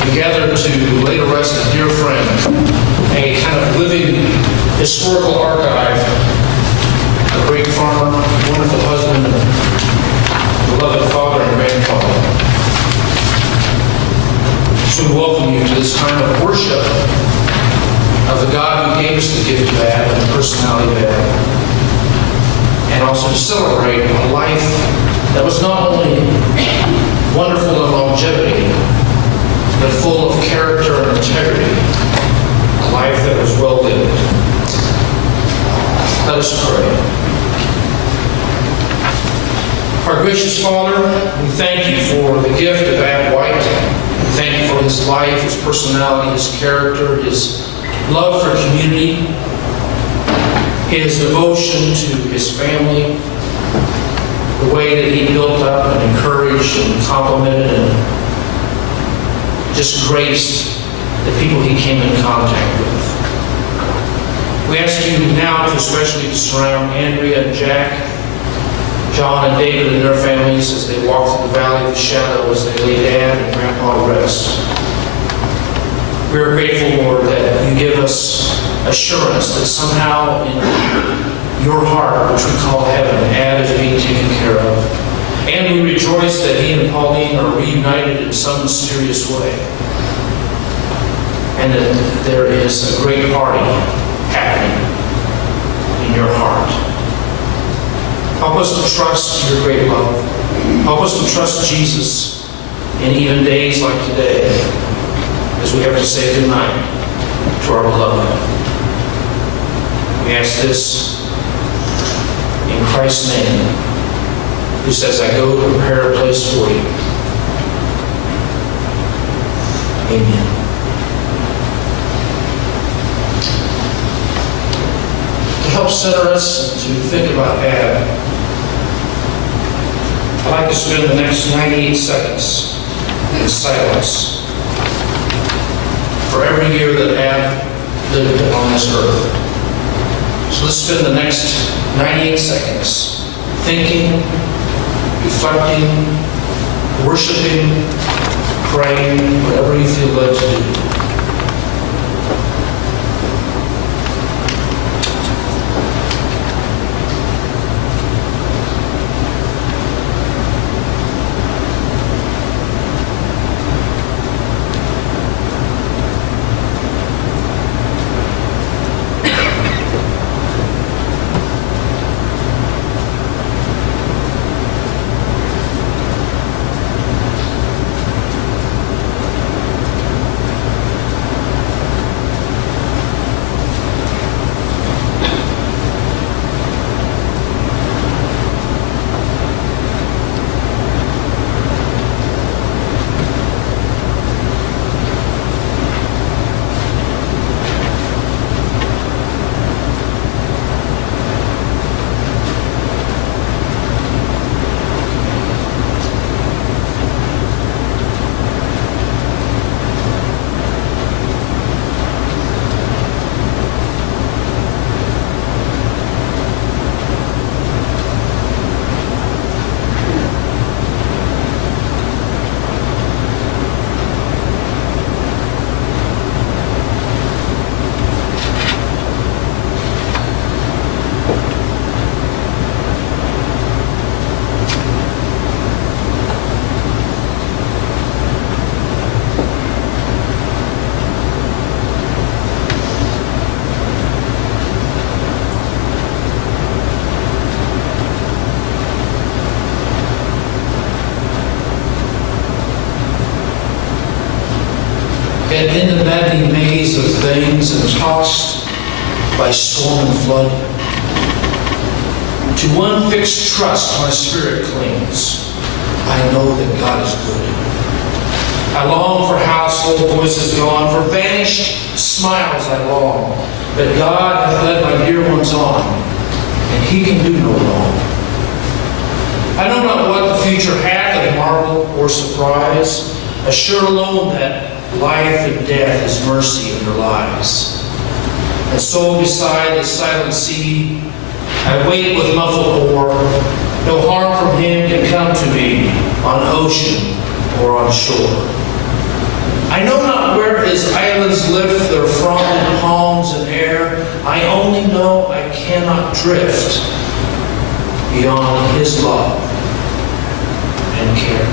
as we gather to lay to rest a dear friend, a kind of living historical archive, a great farmer, wonderful husband, and beloved father and grandfather. So we welcome you to this time of worship of the God who gave us the gift of Abner and the personality of Abner, and also to celebrate a life that was not only wonderful in longevity, but full of character and integrity, a life that was well lived. Let us pray. Our gracious Father, we thank you for the gift of Ab White. We thank you for his life, his personality, his character, his love for community, his devotion to his family, the way that he built up and encouraged and complimented and just graced the people he came in contact with. We ask you now to especially surround Andrea and Jack, John and David and their families as they walk through the valley of the shadow as they lay Dad and Grandpa to rest. We are grateful, Lord, that you give us assurance that somehow in your heart, which we call heaven, Ab is being taken care of. And we rejoice that he and Pauline are reunited in some mysterious way. And that there is a great party happening in your heart. Help us to trust your great love. Help us to trust Jesus in even days like today, as we have to say goodnight to our beloved. We ask this in Christ's name, who says, I go to prepare a place for you. Amen. To help center us and to think about Ab, I'd like to spend the next 98 seconds in silence for every year that Ab lived on this earth. So let's spend the next 98 seconds thinking, reflecting, worshiping, praying, whatever you feel led to do. And in the maddening maze of things and tossed by storm and flood, to one fixed trust my spirit clings. I know that God is good. I long for household voices gone, for vanished smiles I long. But God hath led my dear ones on, and he can do no wrong. I know not what the future hath of marvel or surprise, assured alone that life and death his mercy underlies. And so beside the silent sea, I wait with muffled oar. No harm from him can come to me on ocean or on shore. I know not where his islands lift their fronded palms in air. I only know I cannot drift beyond his love and care.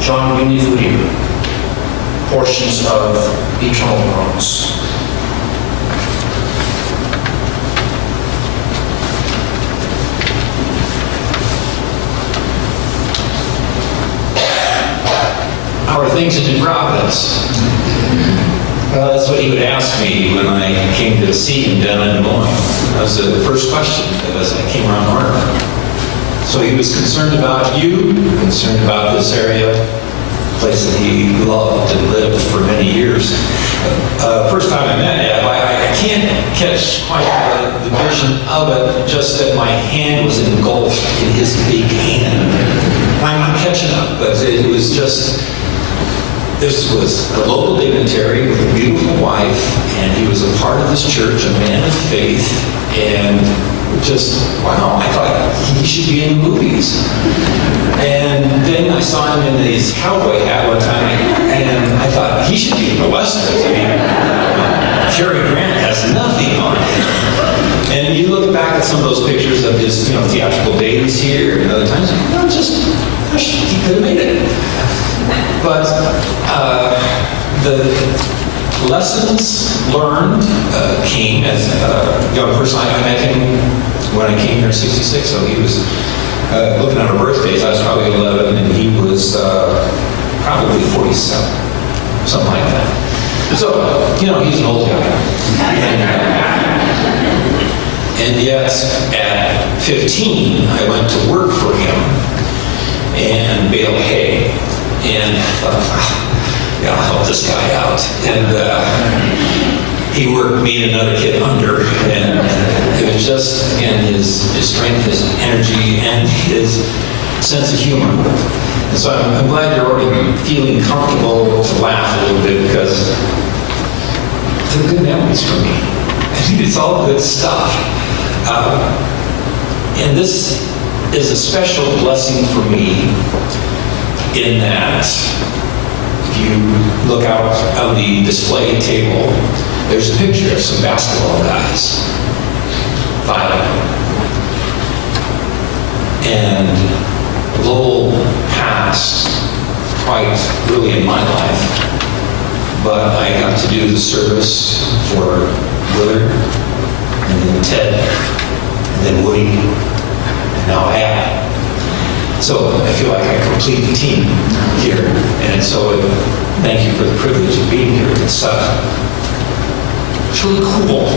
John Winnie Whittier, Portions of Eternal Promise. How are things in Providence? Well, that's what he would ask me when I came to see him down in Des Moines. That was the first question as I came around the corner. So he was concerned about you, concerned about this area, a place that he loved and lived for many years. First time I met him, I can't catch quite the vision of it, just that my hand was engulfed in his big hand. I'm catching up, but it was just... This was a local dignitary with a beautiful wife, and he was a part of this church, a man of faith, and just, wow, I thought he should be in the movies. And then I saw him in his cowboy hat one time, and I thought he should be in the Westerns. I mean, Cary Grant has nothing on him. And you look back at some of those pictures of his, theatrical days here and other times, he could have made it. But the lessons learned came as a young person. I met him when I came here in '66, so he was looking at our birthdays. I was probably 11, and he was probably 47, something like that. So, he's an old guy. And yet, at 15, I went to work for him and baled hay. And I thought, I'll help this guy out. And he worked me and another kid under. And it was just, again, his strength, his energy, and his sense of humor. And so I'm glad you're already feeling comfortable to laugh a little bit, because they're good memories for me. I mean, it's all good stuff. And this is a special blessing for me, in that if you look out on the display table, there's a picture of some basketball guys, 5 of them. And a little past, quite early in my life, but I got to do the service for Willard, and then Ted, and then Woody, and now Ab. So I feel like I complete the team here. And so thank you for the privilege of being here. It's really cool.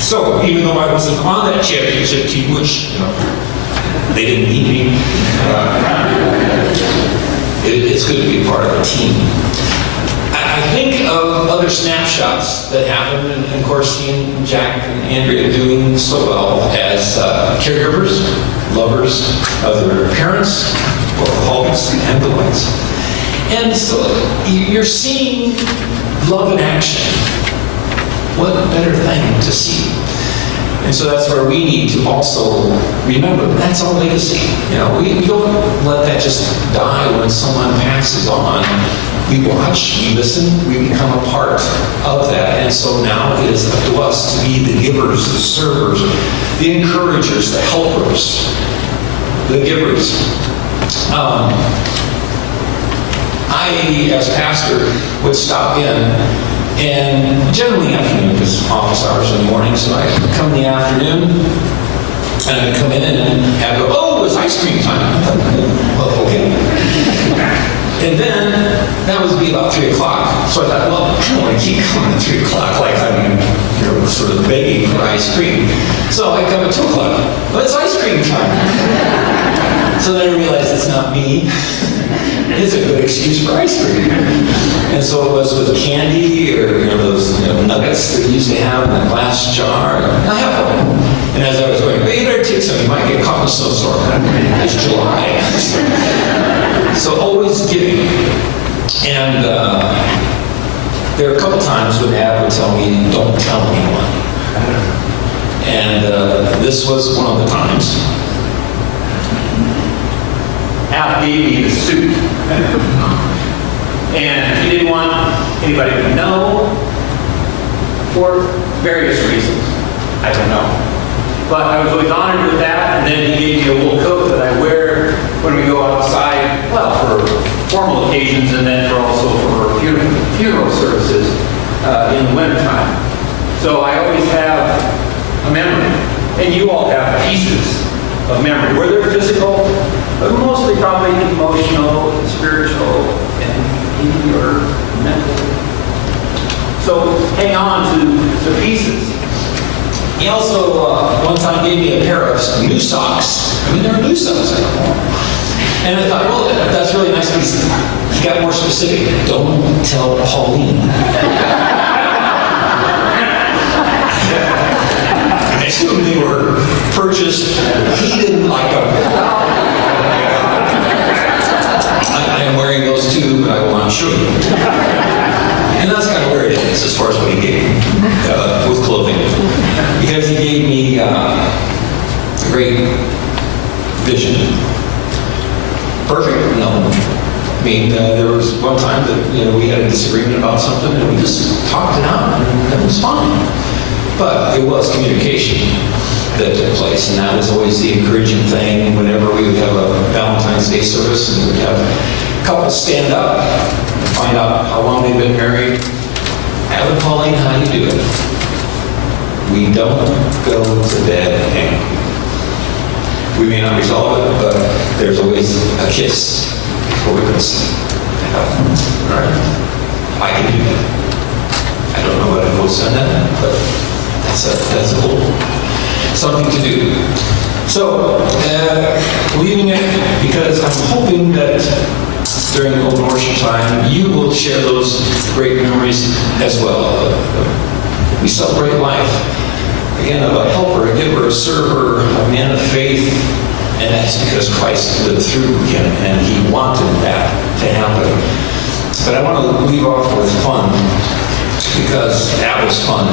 So even though I wasn't on that championship team, which they didn't need me, it's good to be part of a team. I think of other snapshots that happened, and of course seeing Jack and Andrea doing so well as caregivers, lovers of their parents, alcoholics and delights. And so you're seeing love in action. What better thing to see? And so that's where we need to also remember, that's our legacy. We don't let that just die when someone passes on. We watch, we listen, we become a part of that. And so now it is up to us to be the givers, the servers, the encouragers, the helpers, the givers. I, as pastor, would stop in, and generally afternoon, because office hours in the morning, so I come in the afternoon, and I'd come in and have go, oh, it's ice cream time. Well, okay. And then that would be about 3 o'clock. So I thought, well, I don't want to keep coming at 3 o'clock like I'm sort of begging for ice cream. So I come at 2 o'clock. Well, it's ice cream time. So then I realized it's not me. It's a good excuse for ice cream. And so it was with candy or those nuggets that you used to have in that glass jar. I have one. And as I was going, you better take some, you might get caught in a snowstorm. It's July. So always giving. And there are a couple times when Dad would tell me, don't tell anyone. And this was one of the times. Al gave me the suit And he didn't want anybody to know for various reasons. I don't know. But I was always honored with that, and then he gave me a wool coat that I wear when we go outside, well, for formal occasions and then also for funeral services in the wintertime. So I always have a memory, and you all have pieces of memory, where they're physical, but mostly probably emotional and spiritual and even your mental. So hang on to the pieces. He also, one time, gave me a pair of new socks. I mean, they were new socks. And I thought, well, that's really nice. He got more specific. Don't tell Pauline. I assume they were purchased. He didn't like them. I am wearing those too, but I will not show you. And that's kind of where it is as far as what he gave me with clothing. Because he gave me a great vision. Perfect? No. I mean, there was one time that we had a disagreement about something, and we just talked it out, and it was fine. But it was communication that took place, and that was always the encouraging thing. Whenever we would have a Valentine's Day service, and we'd have couples stand up and find out how long they've been married. Alan, Pauline, how do you do it? We don't go to bed angry. We may not resolve it, but there's always a kiss before we go to sleep. All right? I can do that. I don't know what it was on that, but that's a goal. Something to do. So, leaving it because I'm hoping that during the open worship time, you will share those great memories as well. We celebrate life, again, of a helper, a giver, a server, a man of faith, and that's because Christ lived through him, and he wanted that to happen. But I want to leave off with fun, because that was fun.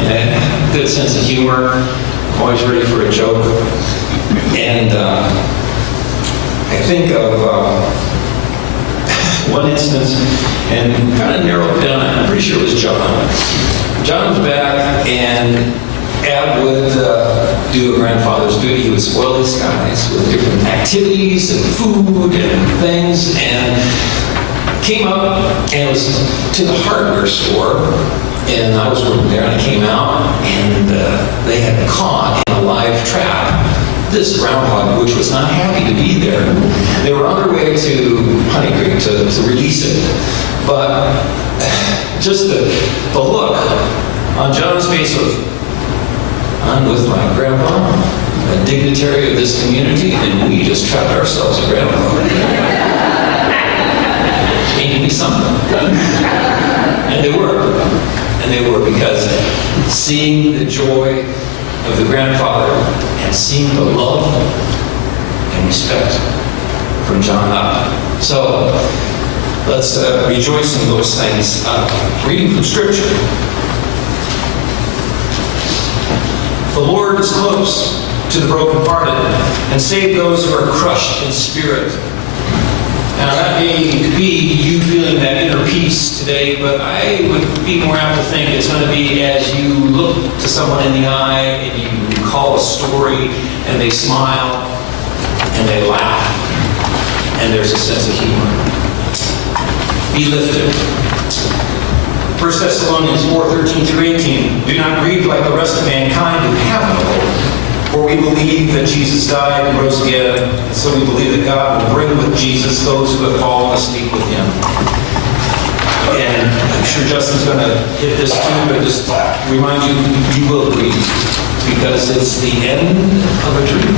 And a good sense of humor, I'm always ready for a joke. And I think of one instance, and kind of narrowed it down, I'm pretty sure it was John. John was back, and Ab would do a grandfather's duty. He would spoil his guys with different activities and food and things, and came up, and it was to the hardware store, and I was working there, and I came out, and they had caught in a live trap this groundhog, which was not happy to be there. They were on their way to Honey Creek to release it. But just the look on John's face was, I'm with my grandpa, a dignitary of this community, and we just trapped ourselves a groundhog. Ain't to be something. And they were. And they were, because seeing the joy of the grandfather and seeing the love and respect from John up. So let's rejoice in those things. Reading from Scripture. The Lord is close to the brokenhearted and save those who are crushed in spirit. Now that may be you feeling that inner peace today, but I would be more apt to think it's going to be as you look to someone in the eye and you recall a story and they smile and they laugh and there's a sense of humor. Be lifted. 1 Thessalonians 4:13-18. Do not grieve like the rest of mankind who have no hope. For we believe that Jesus died and rose again, and so we believe that God will bring with Jesus those who have fallen asleep with him. And I'm sure Justin's going to hit this too, but just remind you, you will grieve, because it's the end of a dream.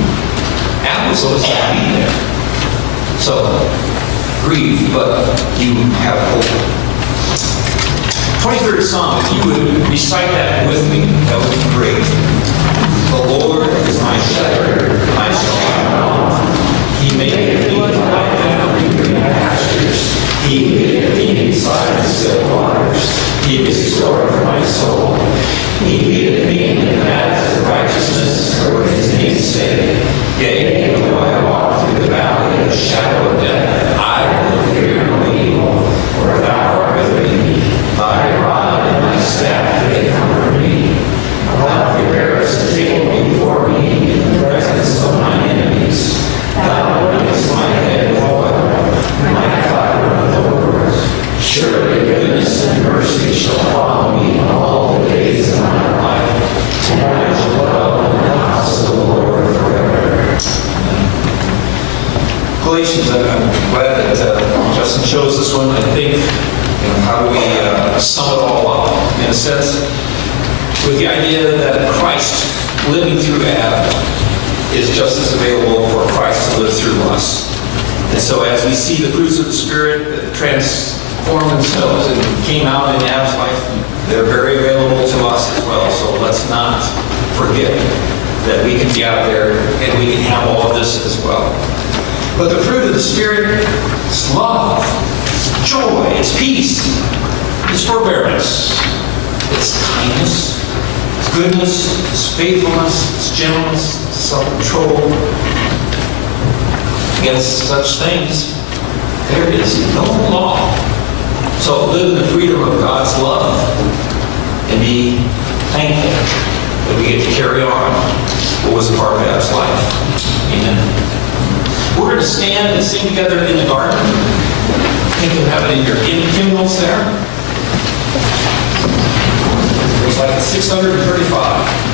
Apples always have to be there. So, grieve, but you have hope. 23rd Psalm, if you would recite that with me, that would be great. The Lord is my shepherd, I shall not want. He maketh me to lie down in green pastures. He leadeth me beside the still waters. He restoreth my soul. He leadeth me in the paths of righteousness for his name's sake. Yea, though I walk through the valley of the shadow of death, a sense, with the idea that Christ living through Adam is just as available for Christ to live through us. And so as we see the fruits of the Spirit that transform themselves and came out in Adam's life, they're very available to us as well. So let's not forget that we can be out there and we can have all of this as well. But the fruit of the Spirit is love, it's joy, it's peace, it's forbearance, it's kindness, it's goodness, it's faithfulness, it's gentleness, it's self-control. Against such things, there is no law. So live in the freedom of God's love and be thankful that we get to carry on what was a part of Adam's life. Amen. We're going to stand and sing together in the garden. I think you'll have it in your hymnals there. It's like 635.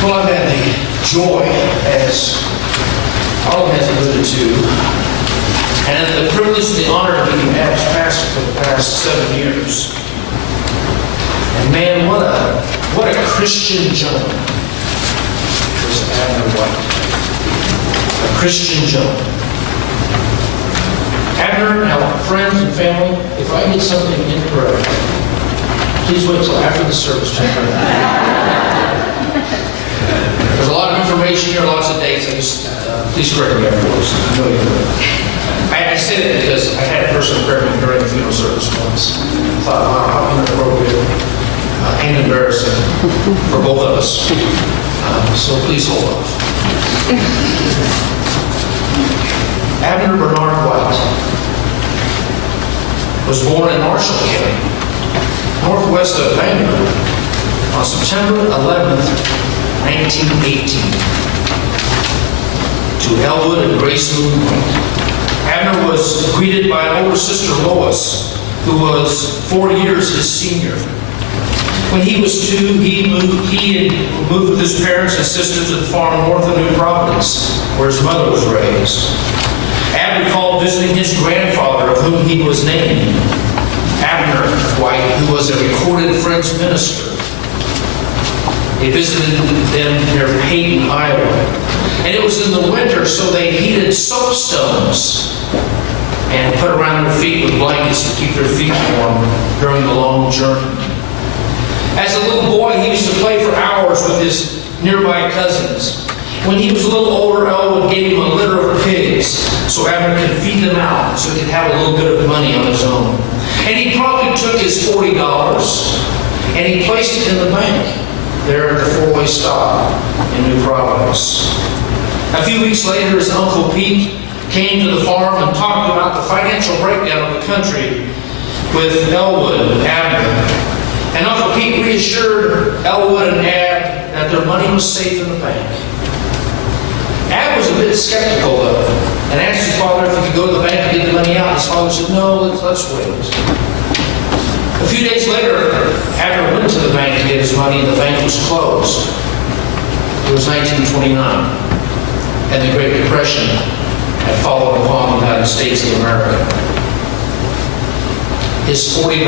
Well, I've had the joy, as Arlen has alluded to, and the privilege and the honor to be Ab's pastor for the past 7 years. And man, what a Christian gentleman was Abner White. A Christian gentleman. Abner, now friends and family, if I get something incorrect, please wait till after the service to correct me. There's a lot of information here, lots of dates. Please correct me afterwards. I know you will. I say that because I had a person pray me during the funeral service once. I thought, wow, how inappropriate and embarrassing for both of us. So please hold off. Abner Bernard White was born in Marshall County, northwest of Bangor, on September 11th, 1918, to Elwood and Grace Moon White. Abner was greeted by an older sister, Lois, who was 4 years his senior. When he was 2, he had moved with his parents and sisters to the farm north of New Providence, where his mother was raised. Abner recalled visiting his grandfather, of whom he was named, Abner White, who was a recorded Friends minister. They visited them near Peyton, Iowa. And it was in the winter, so they heated soapstones and put around their feet with blankets to keep their feet warm during the long journey. As a little boy, he used to play for hours with his nearby cousins. When he was a little older, Elwood gave him a litter of pigs so Abner could feed them out so he could have a little bit of money on his own. And he probably took his $40 and he placed it in the bank there at the four-way stop in New Providence. A few weeks later, his Uncle Pete came to the farm and talked about the financial breakdown of the country with Elwood and Abner. And Uncle Pete reassured Elwood and Ab that their money was safe in the bank. Ab was a bit skeptical, though, and asked his father if he could go to the bank and get the money out. His father said, no, let's wait. A few days later, Abner went to the bank to get his money, and the bank was closed. It was 1929, and the Great Depression had fallen upon the United States of America. His $40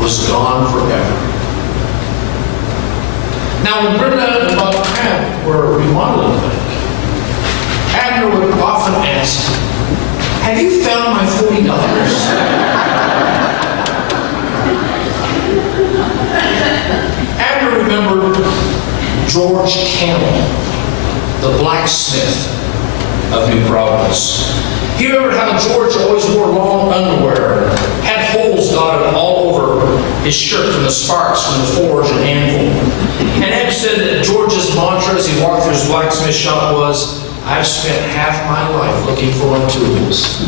was gone forever. Now, when Brenda and Bob Cramp were remodeling the bank, Abner would often ask, have you found my $40? Abner remembered George Campbell, the blacksmith of New Providence. He remembered how George always wore long underwear, had holes dotted all over his shirt from the sparks from the forge and anvil. And Ed said that George's mantra as he walked through his blacksmith shop was, I've spent half my life looking for my tools.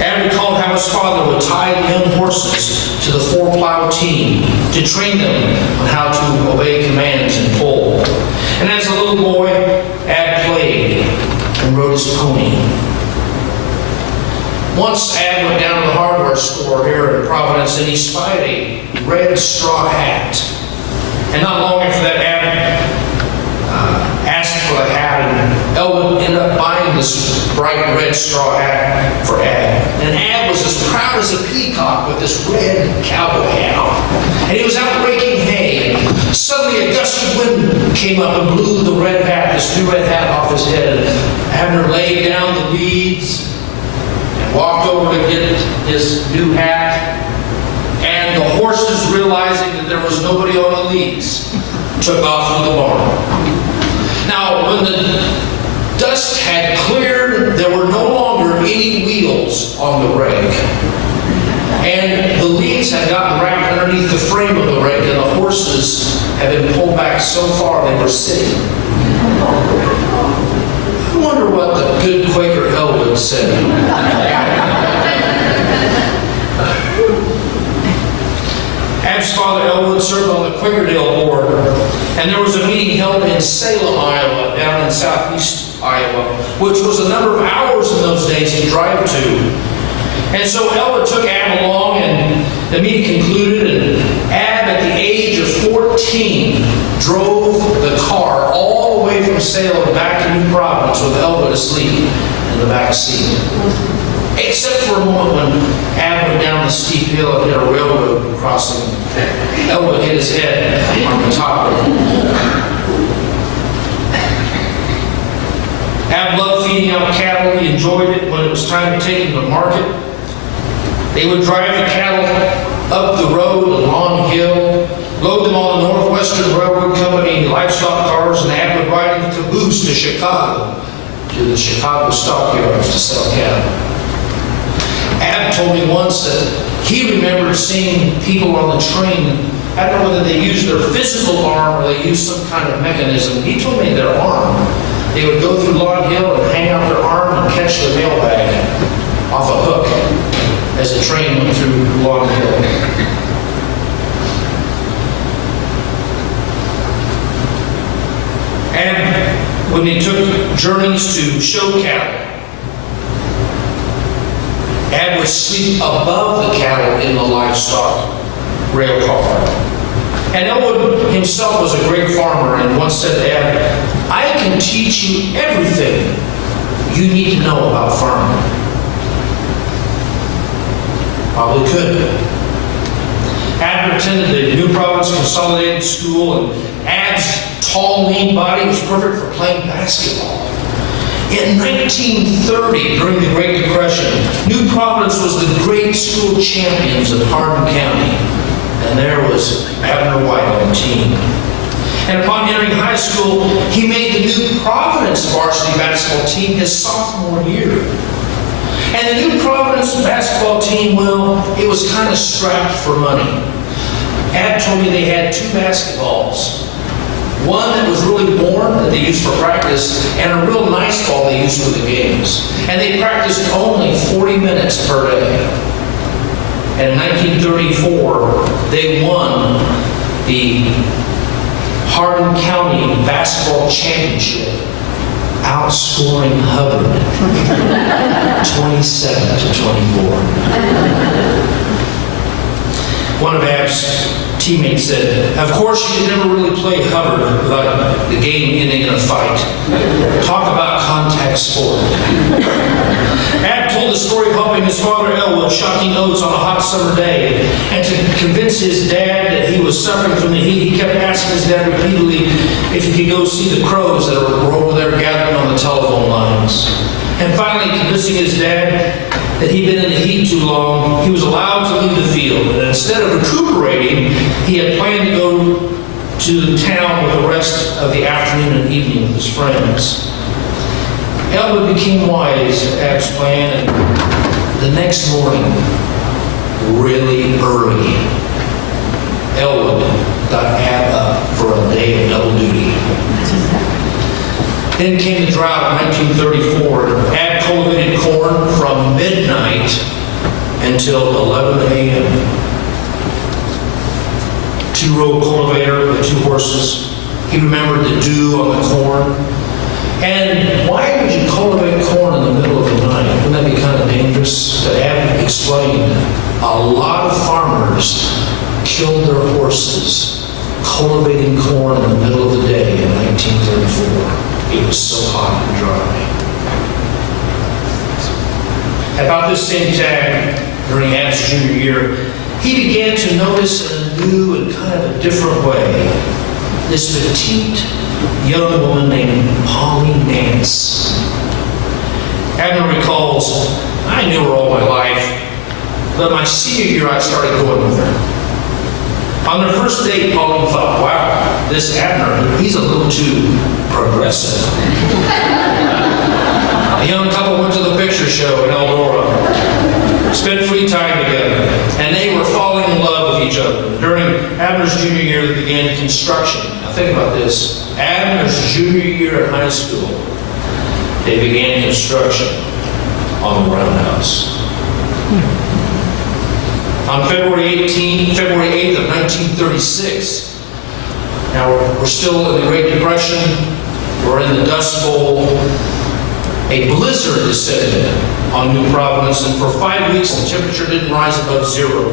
Ed recalled how his father would tie young horses to the four-plow team to train them on how to obey commands and pull. And as a little boy, Ed played and rode his pony. Once Ab went down to the hardware store here in Providence and he spied a red straw hat. And not long after that, Ab asked for the hat, and Elwood ended up buying this bright red straw hat for Ab. And Ab was as proud as a peacock with this red cowboy hat on. And he was out raking hay, and suddenly a gust of wind came up and blew the red hat, this new red hat, off his head. Abner laid down the leads, walked over to get his new hat, and the horses, realizing that there was nobody on the leads, took off to the barn. Now, when the dust had cleared, there were no longer any wheels on the rake. And the leads had gotten wrapped underneath the frame of the rake, and the horses had been pulled back so far they were sitting. I wonder what the good Quaker Elwood said. Ab's father Elwood served on the Quakerdale board, and there was a meeting held in Salem, Iowa, down in southeast Iowa, which was a number of hours in those days to drive to. And so Elwood took Ab along, and the meeting concluded, and Ab, at the age of 14, drove the car all the way from Salem back to New Providence with Elwood asleep in the back seat. Except for a moment when Ab went down the steep hill and hit a railroad crossing. Elwood hit his head on the top of it. Ab loved feeding out cattle. He enjoyed it when it was time to take them to market. They would drive the cattle up the road, a long hill, load them on the Northwestern Railroad Company livestock cars, and Ab would ride in the caboose to Chicago to the Chicago stockyards to sell cattle. Ab told me once that he remembered seeing people on the train. I don't know whether they used their physical arm or they used some kind of mechanism. He told me their arm. They would go through Log Hill and hang out their arm and catch the mailbag off a hook as the train went through Log Hill. And when they took journeys to show cattle, Ab would sleep above the cattle in the livestock rail car. And Elwood himself was a great farmer and once said to Ab, I can teach you everything you need to know about farming. Probably could. Abner attended the New Providence Consolidated School, and Ab's tall, lean body was perfect for playing basketball. In 1930, during the Great Depression, New Providence was the great school champions of Hardin County, and there was Abner White on the team. And upon entering high school, he made the New Providence varsity basketball team his sophomore year. And the New Providence basketball team, well, it was kind of strapped for money. Ab told me they had 2 basketballs. One that was really worn that they used for practice, and a real nice ball they used for the games. And they practiced only 40 minutes per day. And in 1934, they won the Hardin County basketball championship, outscoring Hubbard 27-24. One of Ab's teammates said, of course you could never really play Hubbard without the game ending in a fight. Talk about contact sport. Ab told the story of helping his father Elwood shucking oats on a hot summer day, and to convince his dad that he was suffering from the heat, he kept asking his dad repeatedly if he could go see the crows that were over there gathering on the telephone lines. And finally, convincing his dad that he'd been in the heat too long, he was allowed to leave the field. And instead of recuperating, he had planned to go to town with the rest of the afternoon and evening with his friends. Elwood became wise at Ab's plan, and the next morning, really early, Elwood got Ab up for a day of double duty. Then came the drought in 1934. Ab cultivated corn from midnight until 11 a.m. 2-row cultivator with 2 horses. He remembered the dew on the corn. And why would you cultivate corn in the middle of the night? Wouldn't that be kind of dangerous? But Ab explained, a lot of farmers killed their horses cultivating corn in the middle of the day in 1934. It was so hot and dry. About this same time, during Ab's junior year, he began to notice in a new and kind of a different way this petite young woman named Polly Nance. Abner recalls, I knew her all my life, but my senior year I started going with her. On their first date, Pauline thought, wow, this Abner, he's a little too progressive. The young couple went to the picture show in Eldora, spent free time together, and they were falling in love with each other. During Abner's junior year, they began construction. Now think about this. Abner's junior year in high school, they began construction on the roundhouse. On February 8th of 1936, now we're still in the Great Depression, we're in the Dust Bowl, a blizzard descended on New Providence, and for 5 weeks the temperature didn't rise above 0.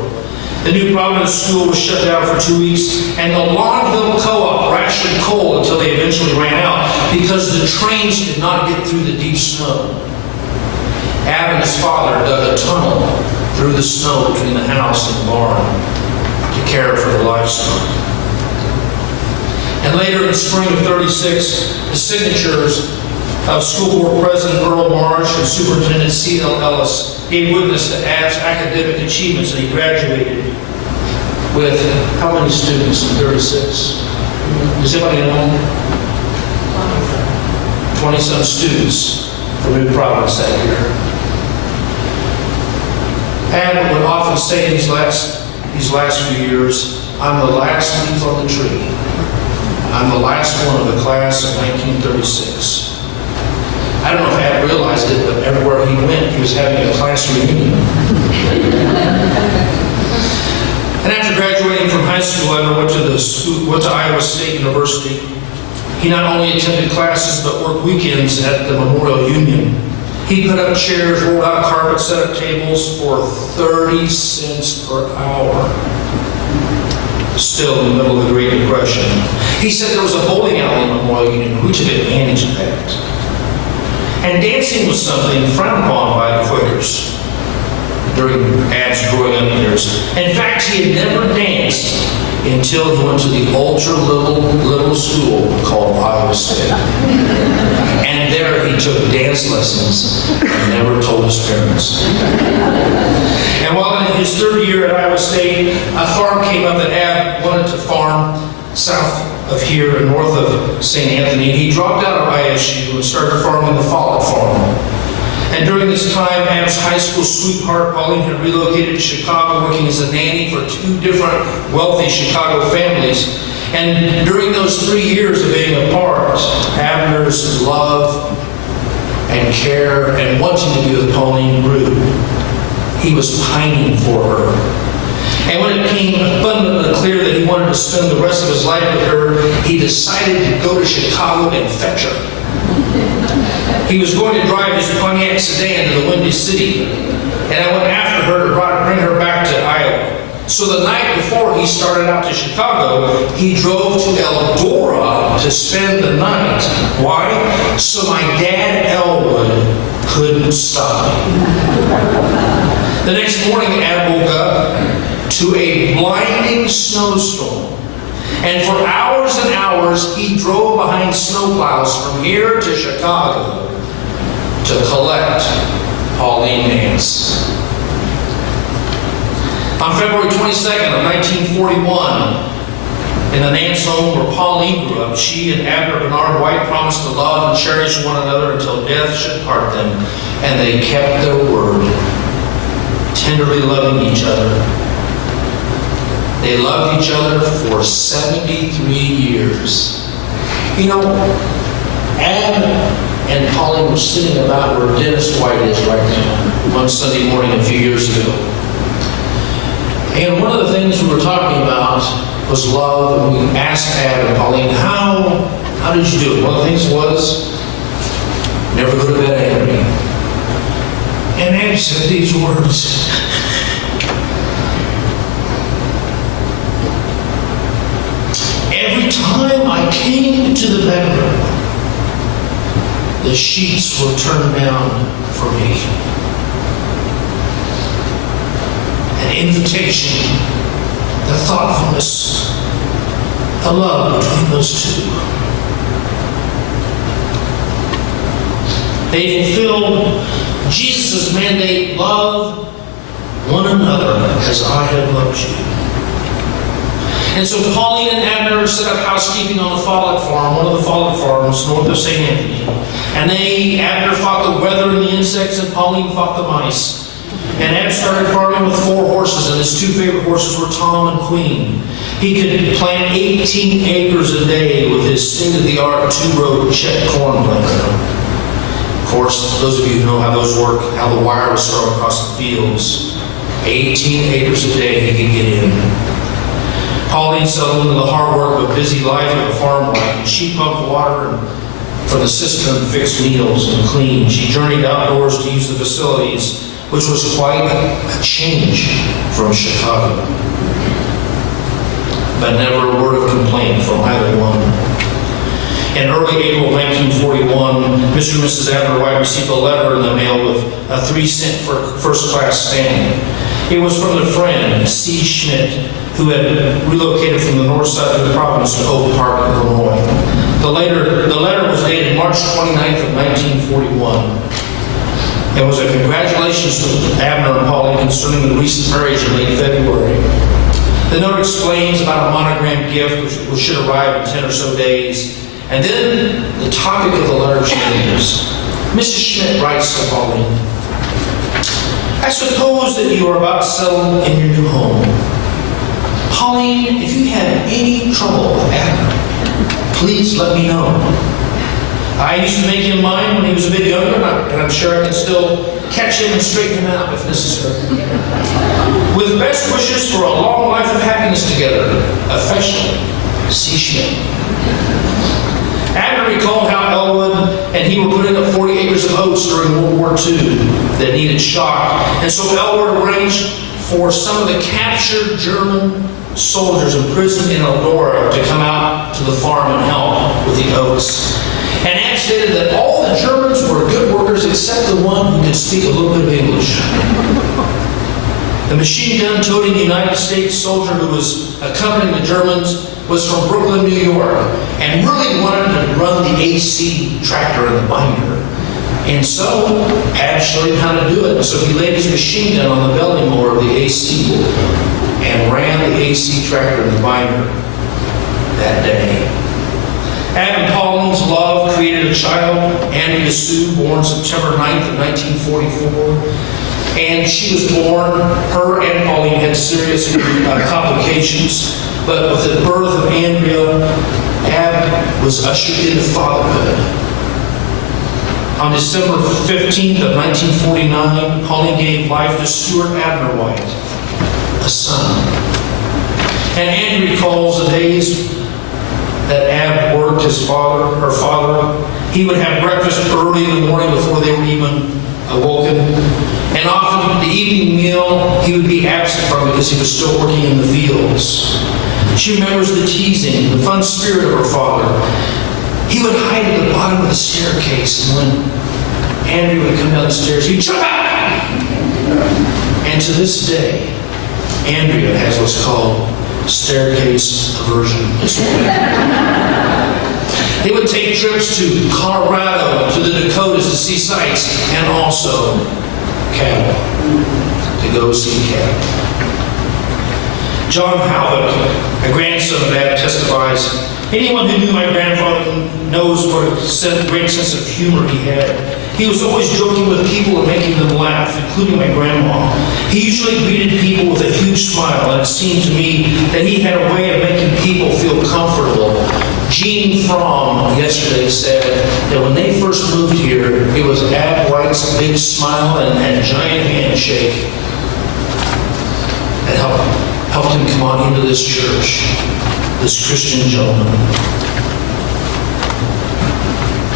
The New Providence school was shut down for 2 weeks, and the Long Hill Co-op rationed coal until they eventually ran out because the trains could not get through the deep snow. Ab and his father dug a tunnel through the snow between the house and the barn to care for the livestock. And later in the spring of 36, the signatures of School Board President Earl Marsh and Superintendent C.L. Ellis gave witness to Ab's academic achievements, and he graduated with how many students in 36? Does anybody know? 20-some students. from New Providence that year. Abner would often say these last few years, I'm the last leaf on the tree. I'm the last one of the class of 1936. I don't know if Ab realized it, but everywhere he went, he was having a class reunion. And after graduating from high school, Abner went to Iowa State University. He not only attended classes, but worked weekends at the Memorial Union. He put up chairs, rolled out carpets, set up tables for 30 cents per hour. Still in the middle of the Great Depression. He said there was a bowling alley in Memorial Union. We took advantage of that. And dancing was something frowned upon by the Quakers during Ab's growing up years. In fact, he had never danced until he went to the ultra-liberal school called Iowa State. And there he took dance lessons and never told his parents. And while in his third year at Iowa State, a farm came up that Ab wanted to farm south of here and north of St. Anthony. He dropped out of ISU and started farming the Follett farm. And during this time, Ab's high school sweetheart, Marlene, had relocated to Chicago, working as a nanny for 2 different wealthy Chicago families. And during those 3 years of being apart, Abner's love and care and wanting to be with Pauline grew. He was pining for her. And when it became abundantly clear that he wanted to spend the rest of his life with her, he decided to go to Chicago and fetch her. He was going to drive his Pontiac sedan to the Windy City, and I went after her to bring her back to Iowa. So the night before he started out to Chicago, he drove to Eldora to spend the night. Why? So my dad, Elwood, couldn't stop me. The next morning, Ab woke up to a blinding snowstorm. And for hours and hours, he drove behind snowplows from here to Chicago to collect Pauline Nance. On February 22nd of 1941, in the Nance home where Pauline grew up, she and Abner Bernard White promised to love and cherish one another until death should part them. And they kept their word, tenderly loving each other. They loved each other for 73 years. You know, Ab and Pauline were sitting about where Dennis White is right now, one Sunday morning a few years ago. And one of the things we were talking about was love, and we asked Ab and Pauline, how did you do it? One of the things was, never go to bed angry. And Ab said these words, every time I came to the bedroom, the sheets were turned down for me. An invitation, the thoughtfulness, the love between those two. They fulfilled Jesus' mandate, love one another as I have loved you. And so Pauline and Abner set up housekeeping on the Follett farm, one of the Follett farms north of St. Anthony. And Abner fought the weather and the insects, and Pauline fought the mice. And Ab started farming with 4 horses, and his 2 favorite horses were Tom and Queen. He could plant 18 acres a day with his state-of-the-art 2-row check corn planter. Of course, those of you who know how those work, how the wire was thrown across the fields, 18 acres a day he could get in. Pauline settled into the hard work of a busy life of a farm wife, and she pumped water from the cistern and fixed meals and cleaned. She journeyed outdoors to use the facilities, which was quite a change from Chicago. But never a word of complaint from either one. In early April 1941, Mr. and Mrs. Abner White received a letter in the mail with a 3-cent first-class stamp. It was from their friend, C. Schmidt, who had relocated from the north side of Providence to Oak Park, Illinois. The letter was dated March 29th of 1941. It was a congratulations to Abner and Pauline concerning the recent marriage in late February. The note explains about a monogrammed gift which should arrive in 10 or so days. And then the topic of the letter changes. Mrs. Schmidt writes to Marlene, I suppose that you are about settled in your new home. Pauline, if you have any trouble with Abner, please let me know. I used to make him mine when he was a bit younger, and I'm sure I can still catch him and straighten him out if necessary. With best wishes for a long life of happiness together, affectionately, C. Schmidt. Abner recalled how Elwood and he were putting up 40 acres of oats during World War II that needed shock, and so Elwood arranged for some of the captured German soldiers imprisoned in Eldora to come out to the farm and help with the oats. And Ab stated that all the Germans were good workers except the one who could speak a little bit of English. The machine gun toting United States soldier who was accompanying the Germans was from Brooklyn, New York, and really wanted to run the AC tractor in the binder. And so Ab showed him how to do it. So he laid his machine gun on the belly mower of the AC and ran the AC tractor in the binder that day. Ab and Pauline's love created a child, Andrea Sue, born September 9th of 1944. And she was born, her and Pauline had serious complications. But with the birth of Andrea, Ab was ushered into fatherhood. On December 15th of 1949, Pauline gave life to Stuart Abner White, a son. And Andrea recalls the days that Ab worked her father. He would have breakfast early in the morning before they were even awoken. And often the evening meal he would be absent from because he was still working in the fields. She remembers the teasing, the fun spirit of her father. He would hide at the bottom of the staircase, and when Andrea would come down the stairs, he'd jump out! And to this day, Andrea has what's called staircase aversion. They would take trips to Colorado, to the Dakotas to see sights, and also cattle, to go see cattle. John Halvick, a grandson of Ab, testifies, anyone who knew my grandfather knows what a great sense of humor he had. He was always joking with people and making them laugh, including my grandma. He usually greeted people with a huge smile, and it seemed to me that he had a way of making people feel comfortable. Gene Fromm yesterday said that when they first moved here, it was Ab White's big smile and that giant handshake that helped him come on into this church, this Christian gentleman.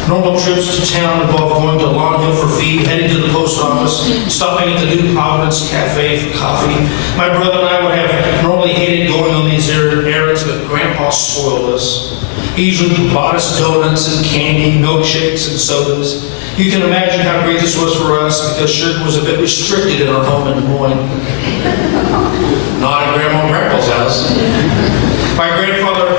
Normal trips to town involve going to Long Hill for feed, heading to the post office, stopping at the new Providence Cafe for coffee. My brother and I would have normally hated going on these errands, but Grandpa spoiled us. He usually bought us donuts and candy, milkshakes and sodas. You can imagine how great this was for us because sugar was a bit restricted in our home in Des Moines. Not at Grandma and Grandpa's house. My grandfather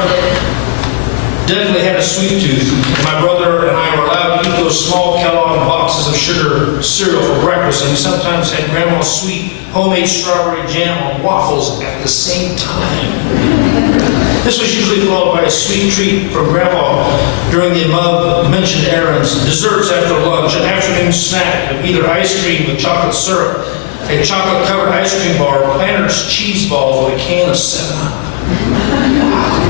definitely had a sweet tooth. My brother and I were allowed to eat those small Kellogg boxes of sugar cereal for breakfast, and we sometimes had Grandma's sweet homemade strawberry jam on waffles at the same time. This was usually followed by a sweet treat from Grandma during the above-mentioned errands, desserts after lunch, an afternoon snack of either ice cream with chocolate syrup, a chocolate-covered ice cream bar, Planters cheese balls with a can of 7-Up.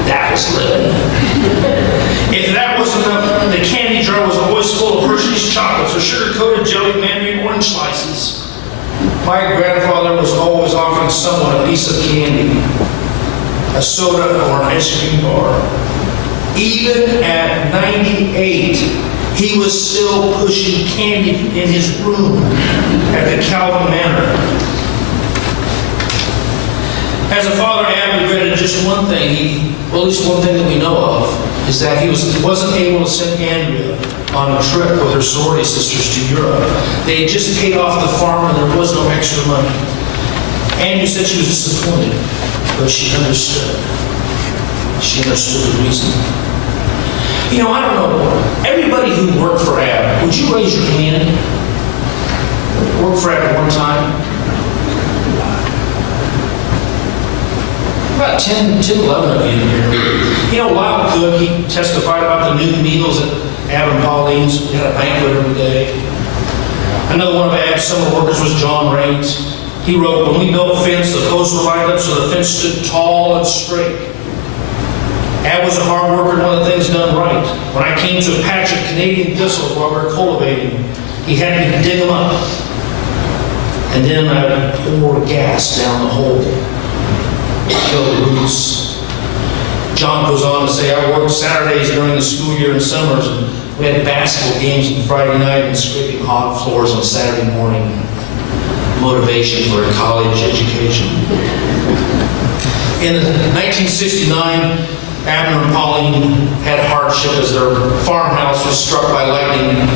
That was living. If that wasn't enough, the candy jar was always full of Hershey's chocolates or sugar-coated jelly mandarin orange slices. My grandfather was always offering someone a piece of candy, a soda, or an ice cream bar. Even at 98, he was still pushing candy in his room at the Calvin Manor. As a father, Ab regretted just one thing, at least one thing that we know of, is that he wasn't able to send Andrea on a trip with her sorority sisters to Europe. They had just paid off the farm and there was no extra money. Andrea said she was disappointed, but she understood. She understood the reason. You know, I don't know, everybody who worked for Ab, would you raise your hand? Worked for Ab at one time? About 10, 11 of you here. You know, Lyle Cook, he testified about the new needles that Ab and Pauline's. We had a banquet every day. Another one of Ab's summer workers was John Raines. He wrote, when we built a fence, the posts were lined up so the fence stood tall and straight. Ab was a hard worker and one of the things done right. When I came to a patch of Canadian thistles while we were cultivating, he had me dig them up. And then I would pour gas down the hole. Kill the roots. John goes on to say, I worked Saturdays during the school year and summers, and we had basketball games on Friday night and scraping hot floors on Saturday morning. Motivation for a college education. In 1969, Abner and Pauline had hardship as their farmhouse was struck by lightning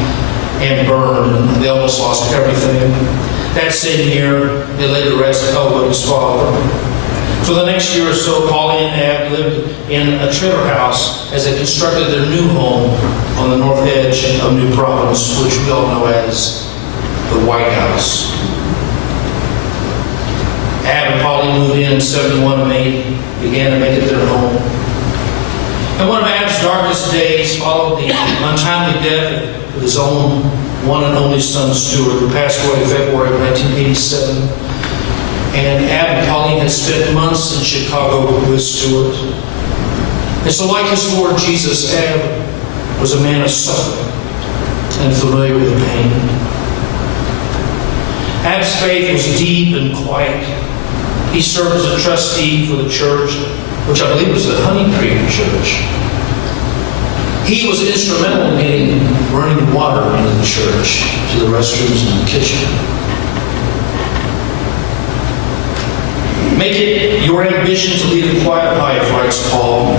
and burned, and they almost lost everything. That same year, they laid to rest Elwood's father. For the next year or so, Pauline and Ab lived in a trailer house as they constructed their new home on the north edge of New Providence, which we all know as the White House. Ab and Pauline moved in 71 and began to make it their home. And one of Ab's darkest days followed the untimely death of his own one and only son, Stuart, who passed away in February of 1987. And Ab and Pauline had spent months in Chicago with Stuart. And so like his Lord Jesus, Ab was a man of suffering and familiar with pain. Ab's faith was deep and quiet. He served as a trustee for the church, which I believe was the Honey Creek Church. He was instrumental in getting running water into the church, to the restrooms and the kitchen. Make it your ambition to lead a quiet life, writes Paul.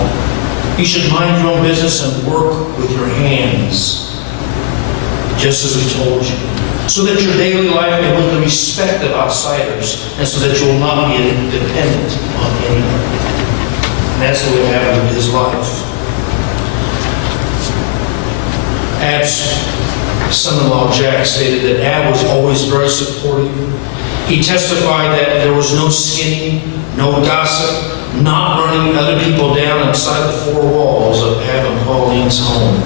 You should mind your own business and work with your hands, just as we told you, so that your daily life may win the respect of outsiders, and so that you will not be dependent on anyone. And that's the way it happened in his life. Ab's son-in-law Jack stated that Ab was always very supportive. He testified that there was no skinning, no gossip, not running other people down inside the four walls of Ab and Pauline's home.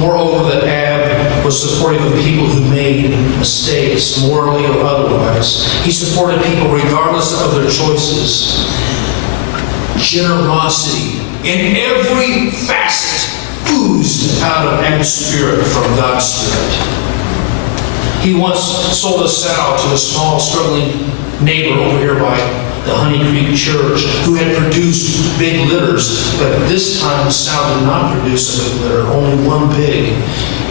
Moreover, that Ab was supportive of people who made mistakes, morally or otherwise. He supported people regardless of their choices. Generosity in every facet oozed out of Ab's spirit from God's Spirit. He once sold a sow to a small, struggling neighbor over here by the Honey Creek Church who had produced big litters, but this time the sow did not produce a big litter, only one pig.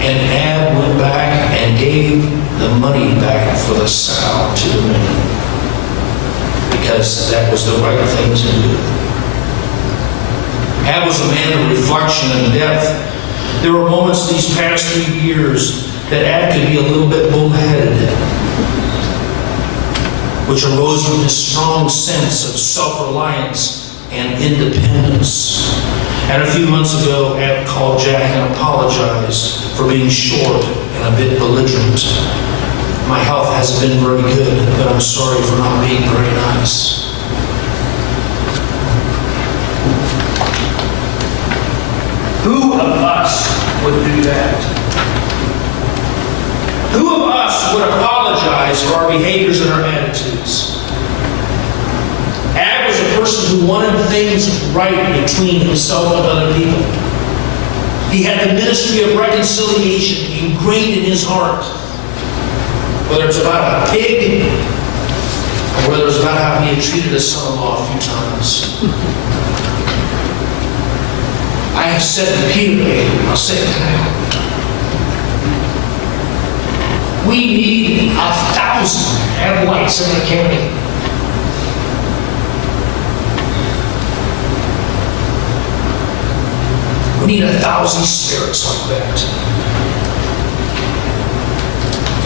And Ab went back and gave the money back for the sow to the man, because that was the right thing to do. Ab was a man of reflection and depth. There were moments these past 3 years that Ab could be a little bit bullheaded, which arose from his strong sense of self-reliance and independence. And a few months ago, Ab called Jack and apologized for being short and a bit belligerent. My health hasn't been very good, but I'm sorry for not being very nice. Who of us would do that? Who of us would apologize for our behaviors and our attitudes? Ab was a person who wanted things right between himself and other people. He had the ministry of reconciliation ingrained in his heart. Whether it's about a pig, or whether it's about how he had treated his son-in-law a few times. I have said repeatedly, I'll say it now, we need 1,000 Ab lights in the county. We need 1,000 spirits like that.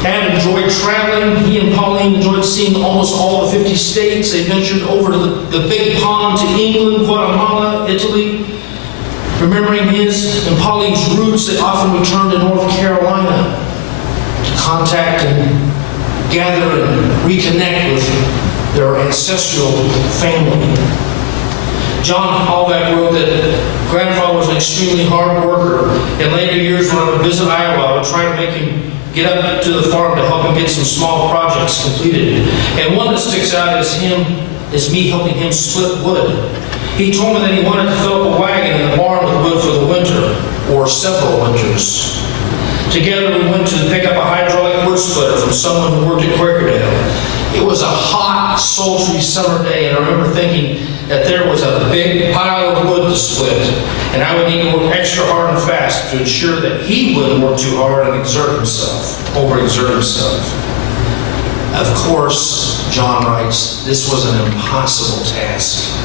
Ab enjoyed traveling. He and Pauline enjoyed seeing almost all the 50 states. They ventured over to the Big Pond, to England, Guatemala, Italy. Remembering his and Pauline's roots, they often returned to North Carolina to contact and gather and reconnect with their ancestral family. John Hallback wrote that grandfather was an extremely hard worker. In later years, when I would visit Iowa, I would try to make him get up to the farm to help him get some small projects completed. And one that sticks out is me helping him split wood. He told me that he wanted to fill up a wagon in the barn with wood for the winter, or several winters. Together we went to pick up a hydraulic wood splitter from someone who worked at Quakerdale. It was a hot, sultry summer day, and I remember thinking that there was a big pile of wood to split, and I would need to work extra hard and fast to ensure that he wouldn't work too hard and overexert himself. Of course, John writes, this was an impossible task.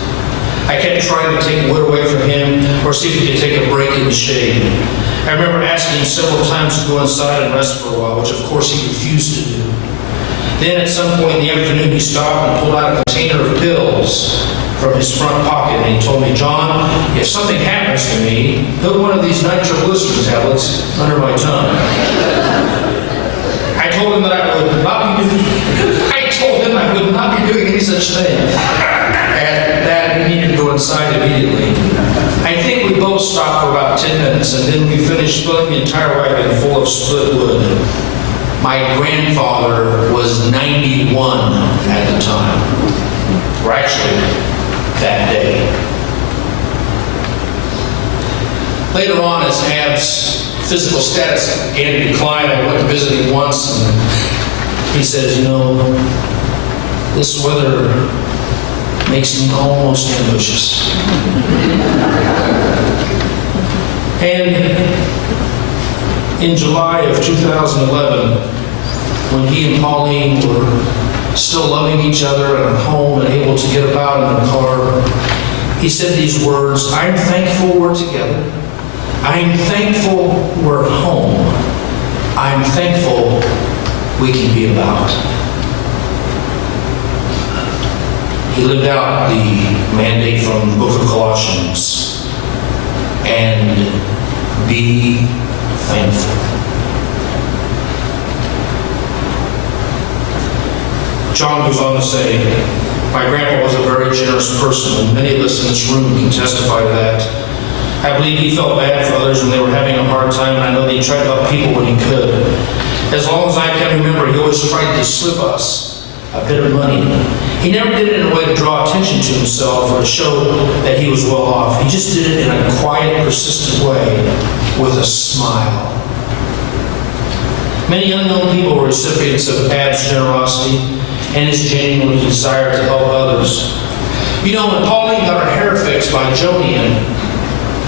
I kept trying to take wood away from him or see if he could take a break in the shade. I remember asking him several times to go inside and rest for a while, which of course he refused to do. Then at some point in the afternoon, he stopped and pulled out a container of pills from his front pocket, and he told me, John, if something happens to me, put one of these nitroglycerin tablets under my tongue. I told him that I would not be doing any such thing. And that he needed to go inside immediately. I think we both stopped for about 10 minutes, and then we finished filling the entire wagon full of split wood. My grandfather was 91 at the time, or actually that day. Later on, as Ab's physical status began to decline, I went to visit him once, and he says, this weather makes me almost ambitious. And in July of 2011, when he and Marlene were still loving each other and at home and able to get about in the car, he said these words, I'm thankful we're together. I'm thankful we're home. I'm thankful we can be about. He lived out the mandate from the book of Galatians, and be thankful. John goes on to say, my grandpa was a very generous person, and many of us in this room can testify to that. I believe he felt bad for others when they were having a hard time, and I know that he tried to help people when he could. As long as I can remember, he always tried to slip us a bit of money. He never did it in a way to draw attention to himself or to show that he was well off. He just did it in a quiet, persistent way with a smile. Many unknown people were recipients of Ab's generosity and his genuine desire to help others. When Pauline got her hair fixed by Joni and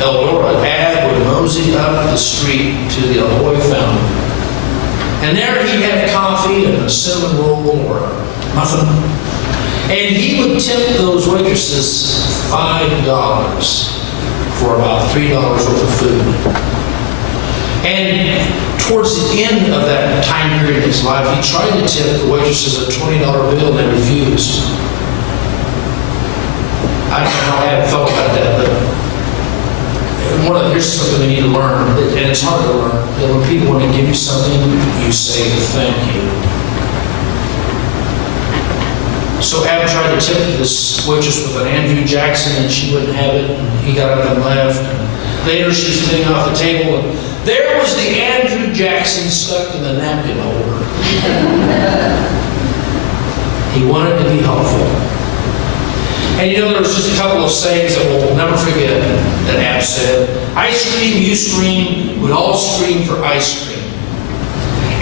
Eldora, Ab would mosey up the street to the Ahoy Fountain. And there he had coffee and a cinnamon roll or a muffin. And he would tip those waitresses $5 for about $3 worth of food. And towards the end of that time period in his life, he tried to tip the waitresses a $20 bill and they refused. I don't know how Ab felt about that, but here's something we need to learn, and it's hard to learn, that when people want to give you something, you say thank you. So Ab tried to tip this waitress with an Andrew Jackson, and she wouldn't have it, and he got up and left. And later she's cleaning off the table, and there was the Andrew Jackson stuck in the napkin holder. He wanted to be helpful. And there was just a couple of sayings that we'll never forget that Ab said. Ice cream, you scream, we all scream for ice cream.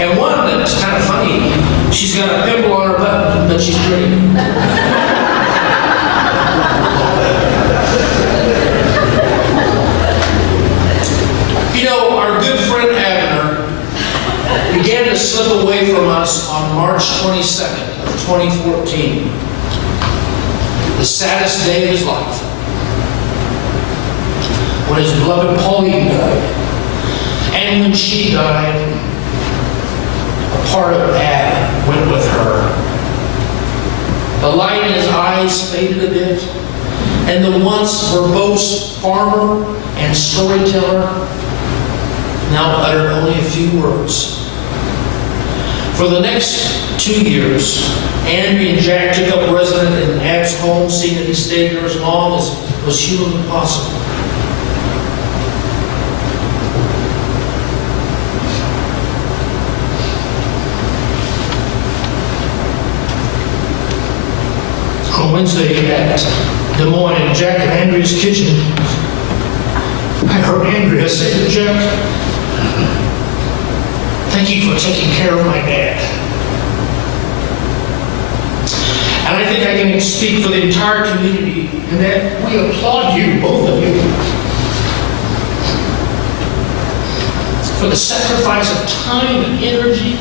And one that's kind of funny, she's got a pimple on her butt, but she's pretty. Our good friend Abner began to slip away from us on March 22nd of 2014. The saddest day of his life, when his beloved Pauline died. And when she died, a part of Ab went with her. The light in his eyes faded a bit, and the once verbose farmer and storyteller now uttered only a few words. For the next 2 years, Andrea and Jack took up residence in Ab's home, seeing that he stayed there as long as was humanly possible. On Wednesday at Des Moines, in Jack and Andrea's kitchen, I heard Andrea say to Jack, "Thank you for taking care of my dad." And I think I can speak for the entire community in that we applaud you, both of you, for the sacrifice of time and energy,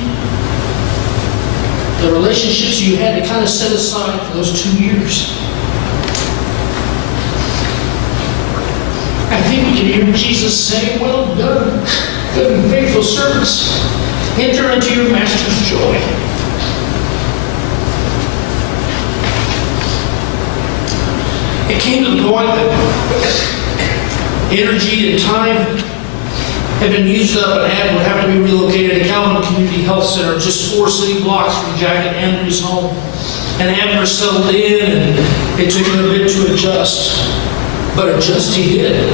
the relationships you had to kind of set aside for those 2 years. I think we can hear Jesus say, "Well done, good and faithful servants. Enter into your master's joy." It came to the point that energy and time had been used up and Ab would have to be relocated to Calvin Community Health Center, just 4 city blocks from Jack and Andrew's home. And Abner settled in, and it took him a bit to adjust. But adjust he did.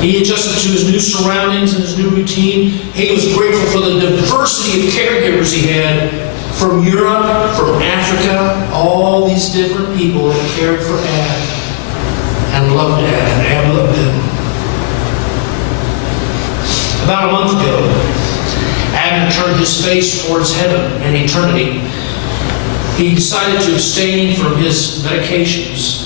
He adjusted to his new surroundings and his new routine. He was grateful for the diversity of caregivers he had from Europe, from Africa, all these different people that cared for Ab and loved Ab, and Ab loved them. About a month ago, Abner turned his face towards heaven and eternity. He decided to abstain from his medications.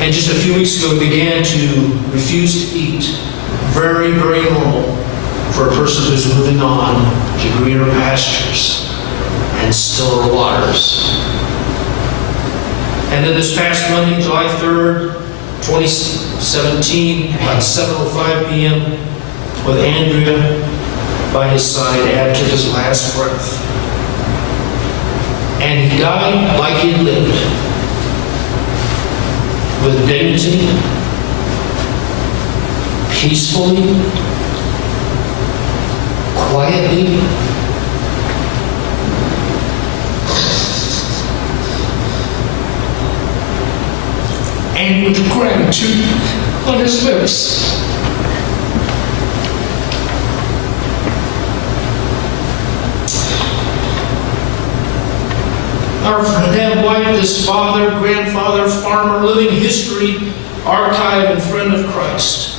And just a few weeks ago, he began to refuse to eat. Very, very normal for a person who's moving on to greener pastures and stiller waters. And then this past Monday, July 3rd, 2017, about 7:05 p.m., with Andrea by his side, Ab took his last breath. And he died like he lived, with dignity, peacefully, quietly, and with gratitude on his lips. Our friend Ab White, this father, grandfather, farmer, living history, archive, and friend of Christ,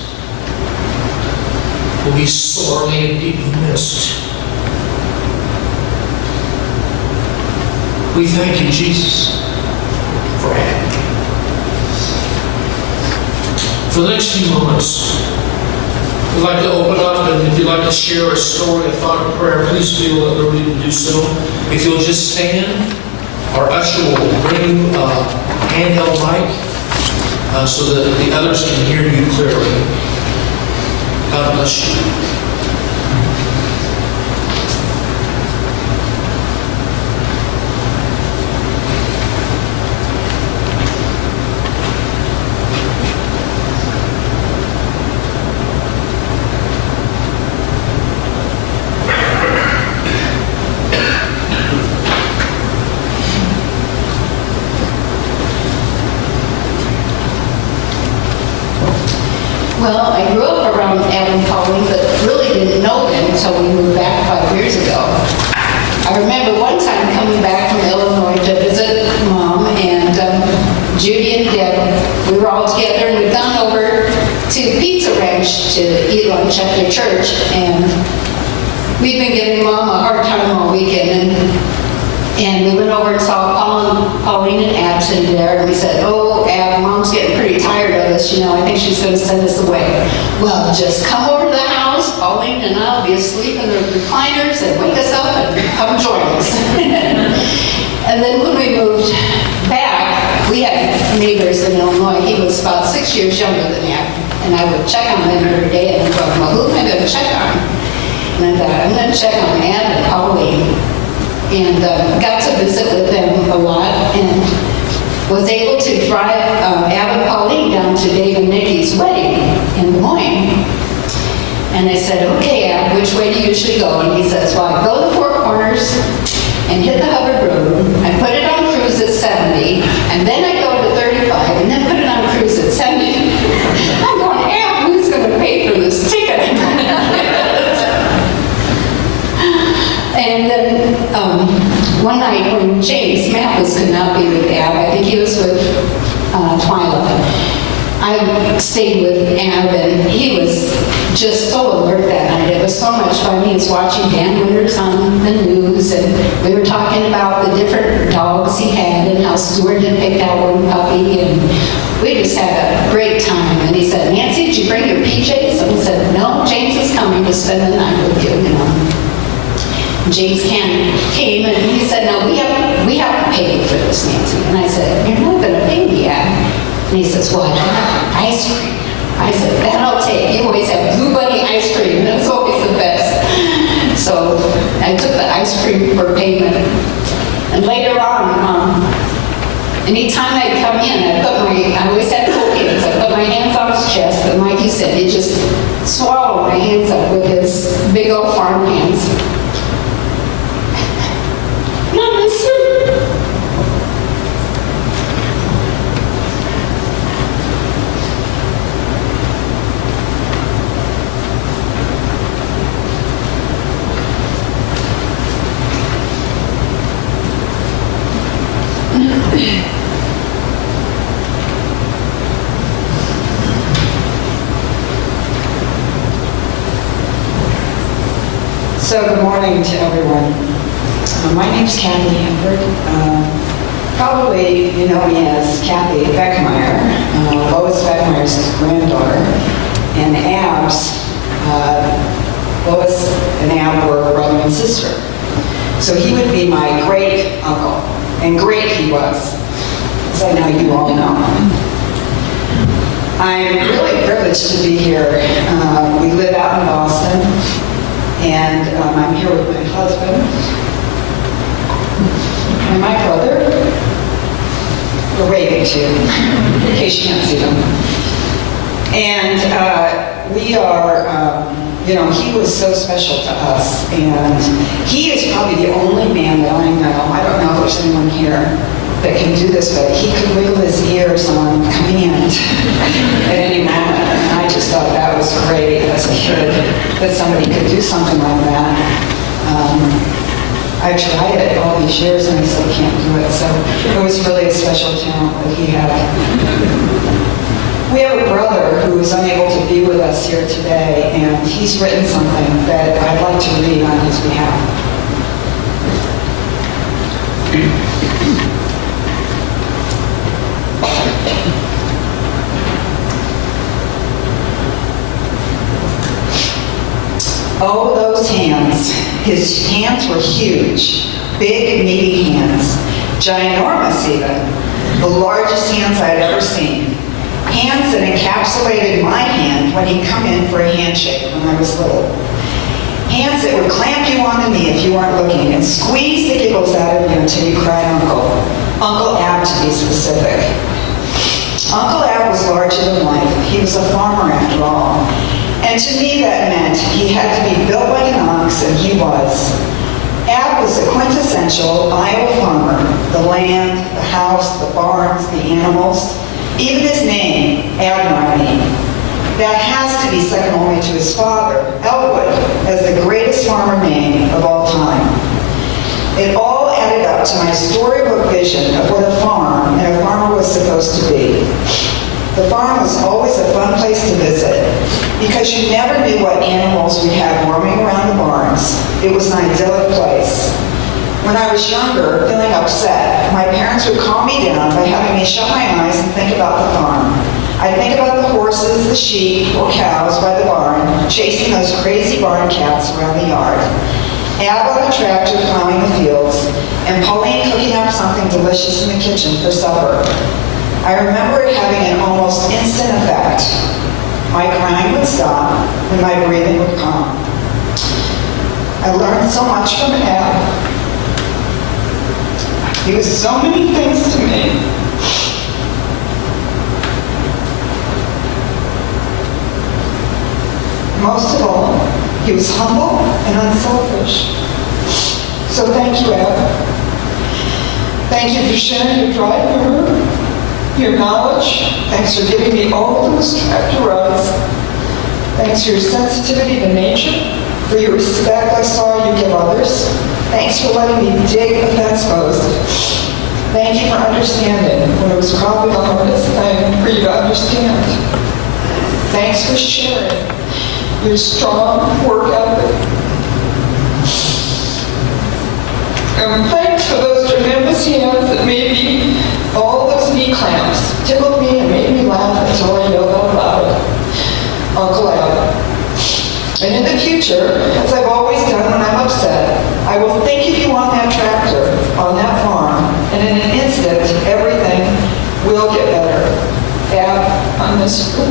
will be sorely and deeply missed. We thank you, Jesus, for Ab. For the next few moments, we'd like to open up, and if you'd like to share a story, a thought, or prayer, please feel at liberty to do so. If you'll just stand, our usher will bring you a handheld mic so that the others can hear you clearly. God bless you. Well, I grew up around Adam Pauling, but really didn't know him until we moved back 5 years ago. I remember one time coming back from Illinois to visit Mom and Judy and Deb. We were all together, and we'd gone over to Pizza Ranch to eat lunch after church, and we'd been giving Mom a hard time all weekend, and we went over and saw Pauline and Ab sitting there, and we said, "Oh, Ab, Mom's getting pretty tired of us, you know, I think she's going to send us away." "Well, just come over to the house, Pauline and I'll be asleep in the recliners, and wake us up and come join us." And then when we moved back, we had neighbors in Illinois. He was about 6 years younger than Ab, and I would check on them every day, and I thought, well, who am I going to check on? And I thought, I'm going to check on Ab and Pauline. And got to visit with them a lot, and was able to drive Ab and Pauline down to Dave and Nikki's wedding in Des Moines. And I said, "Okay, Ab, which way do you usually go, and he says, well, I go to the Four Corners and hit the Hubbard Road, I put it on cruise at 70, and then I go to 35, and then put it on cruise at 70. I'm going, yeah, who's going to pay for this ticket? And then one night when James Mathis could not be with Ab, I think he was with Twyla, I stayed with Ab, and he was just so alert that night. It was so much fun. He was watching Dan Winters on the news, and we were talking about the different dogs he had and how Stuart had picked out one puppy, and we just had a great time. And he said, Nancy, did you bring your PJs? And I said, no, James is coming to spend the night with you, James came and he said, no, we have to pay you for this, Nancy. And I said, you're not going to pay me yet. And he says, well, I don't have ice cream. I said, that I'll take. You always have Blue Bunny ice cream. That's always the best. So I took the ice cream for payment. And later on, anytime I'd come in, I always had cocaine. I put my hands on his chest, and like you said, he just swallowed my hands up with his big old farm hands. So good morning to everyone. My name's Kathy Hanford. Probably you know me as Kathy Beckmeyer, Lois Beckmeyer's granddaughter, and Ab's, Lois and Ab were brother and sister. So he would be my great uncle, and great he was, as I know you all know. I'm really privileged to be here. We live out in Boston. And I'm here with my husband and my brother. We're waving to you, in case you can't see them. And we are, he was so special to us. And he is probably the only man that I know. I don't know if there's anyone here that can do this, but he could wiggle his ears on command at any moment. And I just thought that was great as a kid, that somebody could do something like that. I tried it all these years and I still can't do it. So it was really a special talent that he had. We have a brother who is unable to be with us here today, and he's written something that I'd like to read on his behalf. Oh, those hands. His hands were huge, big, meaty hands, ginormous even, the largest hands I'd ever seen. Hands that encapsulated my hand when he'd come in for a handshake when I was little. Hands that would clamp you on the knee if you weren't looking and squeeze the giggles out of you until you cried uncle. Uncle Ab, to be specific. Uncle Ab was larger than life. He was a farmer after all. And to me that meant he had to be built like an ox, and he was. Ab was the quintessential Iowa farmer. The land, the house, the barns, the animals, even his name, Abner. That has to be second only to his father, Elwood, as the greatest farmer name of all time. It all added up to my storybook vision of what a farm and a farmer was supposed to be. The farm was always a fun place to visit because you never knew what animals we'd have roaming around the barns. It was an idyllic place. When I was younger, feeling upset, my parents would calm me down by having me shut my eyes and think about the farm. I'd think about the horses, the sheep, or cows by the barn, chasing those crazy barn cats around the yard. Ab on the tractor plowing the fields, and Pauline cooking up something delicious in the kitchen for supper. I remember it having an almost instant effect. My crying would stop, and my breathing would calm. I learned so much from Ab. He was so many things to me. Most of all, He was humble and unselfish. So thank you, Ab. Thank you for sharing your dry humor, your knowledge. Thanks for giving me all those tractor rides. Thanks for your sensitivity to nature, for your respect I saw you give others. Thanks for letting me dig the fence post. Thank you for understanding when it was probably the hardest thing for you to understand. Thanks for sharing your strong work ethic. And thanks for those tremendous hands that made me all those knee clamps, tickled me and made me laugh until I yelled out loud, Uncle Ab. And in the future, as I've always done when I'm upset, I will think of you on that tractor, on that farm, and in an instant, everything will get better. Ab, I miss you.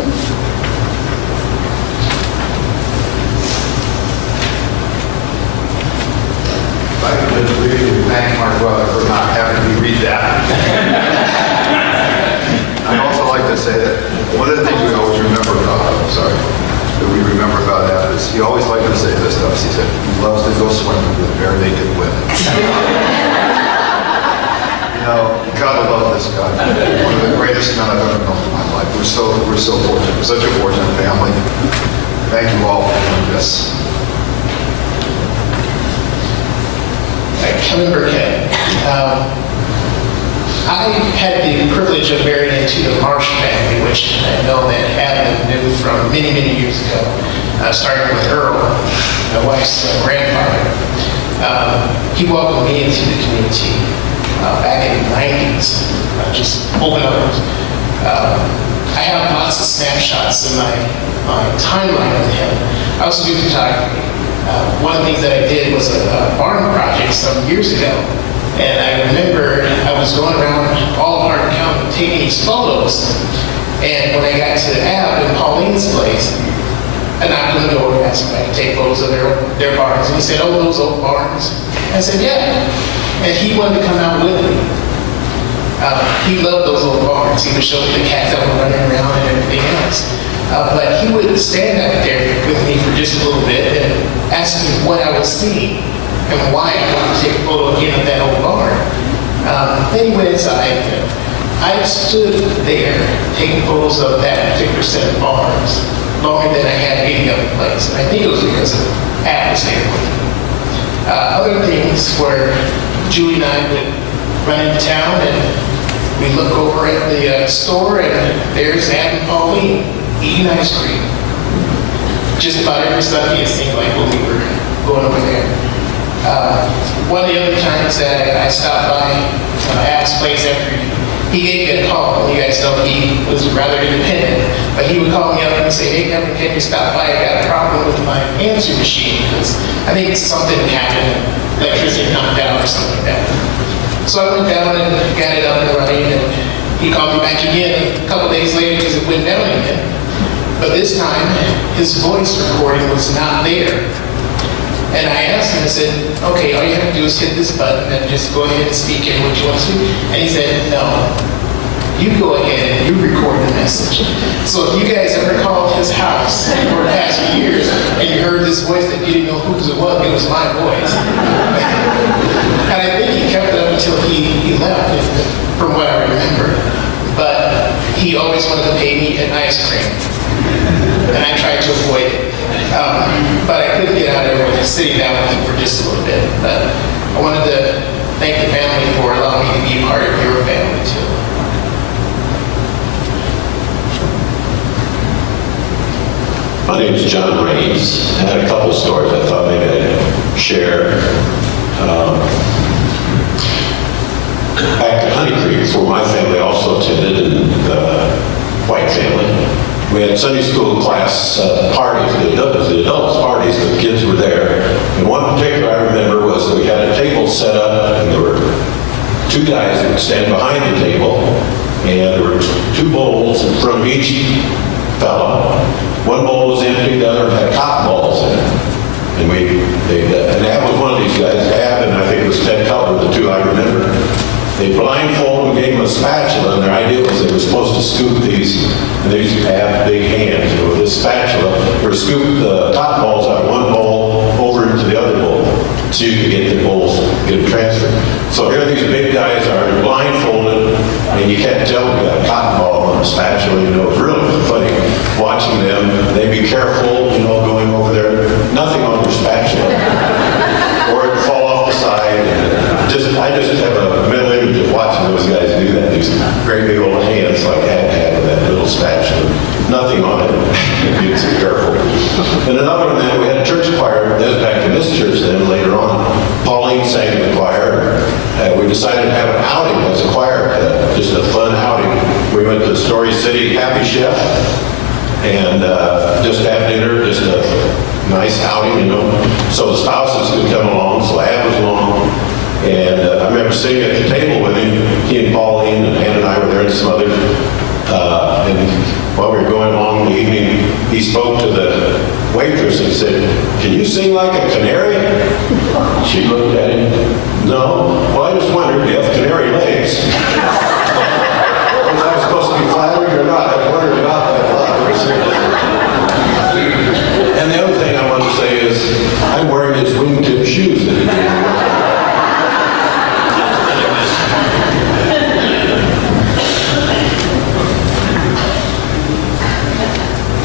I could just really thank my brother for not having me read that. I'd also like to say that one of the things we always remember about, that we remember about that is he always liked to say this stuff. He said he loves to go swimming with bare naked women. You know, you gotta love this guy. One of the greatest men I've ever known in my life. We're so fortunate. We're such a fortunate family. Thank you all for doing this. Kevin Burkett. I had the privilege of marrying into the Marsh family, which I know that Abner knew from many, many years ago, starting with Earl, my wife's grandfather. He welcomed me into the community back in the 90s, just open arms. I have lots of snapshots in my timeline of him. I also do photography. One of the things that I did was a barn project some years ago. And I remember I was going around all of Hardin County taking these photos. And when I got to Ab and Pauline's place, I knocked on the door and asked if I could take photos of their barns. And he said, "Oh, those old barns?" I said, "Yeah." And he wanted to come out with me. He loved those old barns. He would show me the cats that were running around and everything else. But he would stand out there with me for just a little bit and ask me what I was seeing and why I wanted to take a photo again of that old barn. Then he went inside. I stood there taking photos of that particular set of barns longer than I had any other place. And I think it was because of Abner's there with me. Other things where Julie and I would run into town and we look over at the store and there's Ab and Pauline eating ice cream. Just about every Sunday it seemed like when we were going over there. One of the other times that I stopped by Ab's place after he gave me a call. You guys know he was rather independent, but he would call me up and say, "Hey, Kevin, can you stop by? I got a problem with my answering machine because I think something happened, electricity knocked out or something like that." So I went down and got it up and running, and he called me back again a couple days later because it went down again. But this time, his voice recording was not there. And I asked him, I said, "Okay, all you have to do is hit this button and just go ahead and speak in what you want to." And he said, "No, you go ahead and you record the message." So if you guys ever called his house for the past few years and you heard this voice that you didn't know whose it was my voice. And I think he kept it up until he left, from what I remember. But he always wanted to pay me an ice cream. And I tried to avoid it. But I couldn't get out of there with sitting down with him for just a little bit. But I wanted to thank the family for allowing me to be a part of your family too. My name is John Raines. I had a couple stories I thought maybe I'd share. Back to Honey Creek, where my family also attended, and the White family. We had Sunday school class parties, the adults parties, the kids were there. And one particular I remember was that we had a table set up, and there were two guys that would stand behind the table, and there were two bowls in front of each fellow. One bowl was empty, the other had cotton balls in it. And Ab was one of these guys, Ab, and I think it was Ted Cutler, the two I remember. They blindfolded and gave them a spatula, and their idea was they were supposed to scoop these, and they used to have big hands. With this spatula, they were scoop the cotton balls out of one bowl So here these big guys are blindfolded, and you can't tell if you got a cotton ball on a spatula. You know, it's really funny watching them. They be careful, you know, going over there. Nothing on their spatula, or it'd fall off the side. And I just have a mental image of watching those guys do that. These great big old hands like that had with that little spatula. Nothing on it. You'd be careful. And another one then, we had a church choir. That was back in this church then later on. Pauline sang in the choir. We decided to have an outing as a choir, just a fun outing. We went to Story City Happy Chef and just had dinner, just a nice outing, you know. So the spouses could come along, so Ab was along. And I remember sitting at the table with him, he and Pauline and Ann and I were there and some others. And while we were going along in the evening, he spoke to the waitress and he said, "Can you sing like a canary?" She looked at him, "No." "Well, I just wondered, do you have canary legs?" Was I supposed to be flattering or not? I wondered about that a lot. And the other thing I want to say is, I'm wearing his wingtip shoes that he gave me.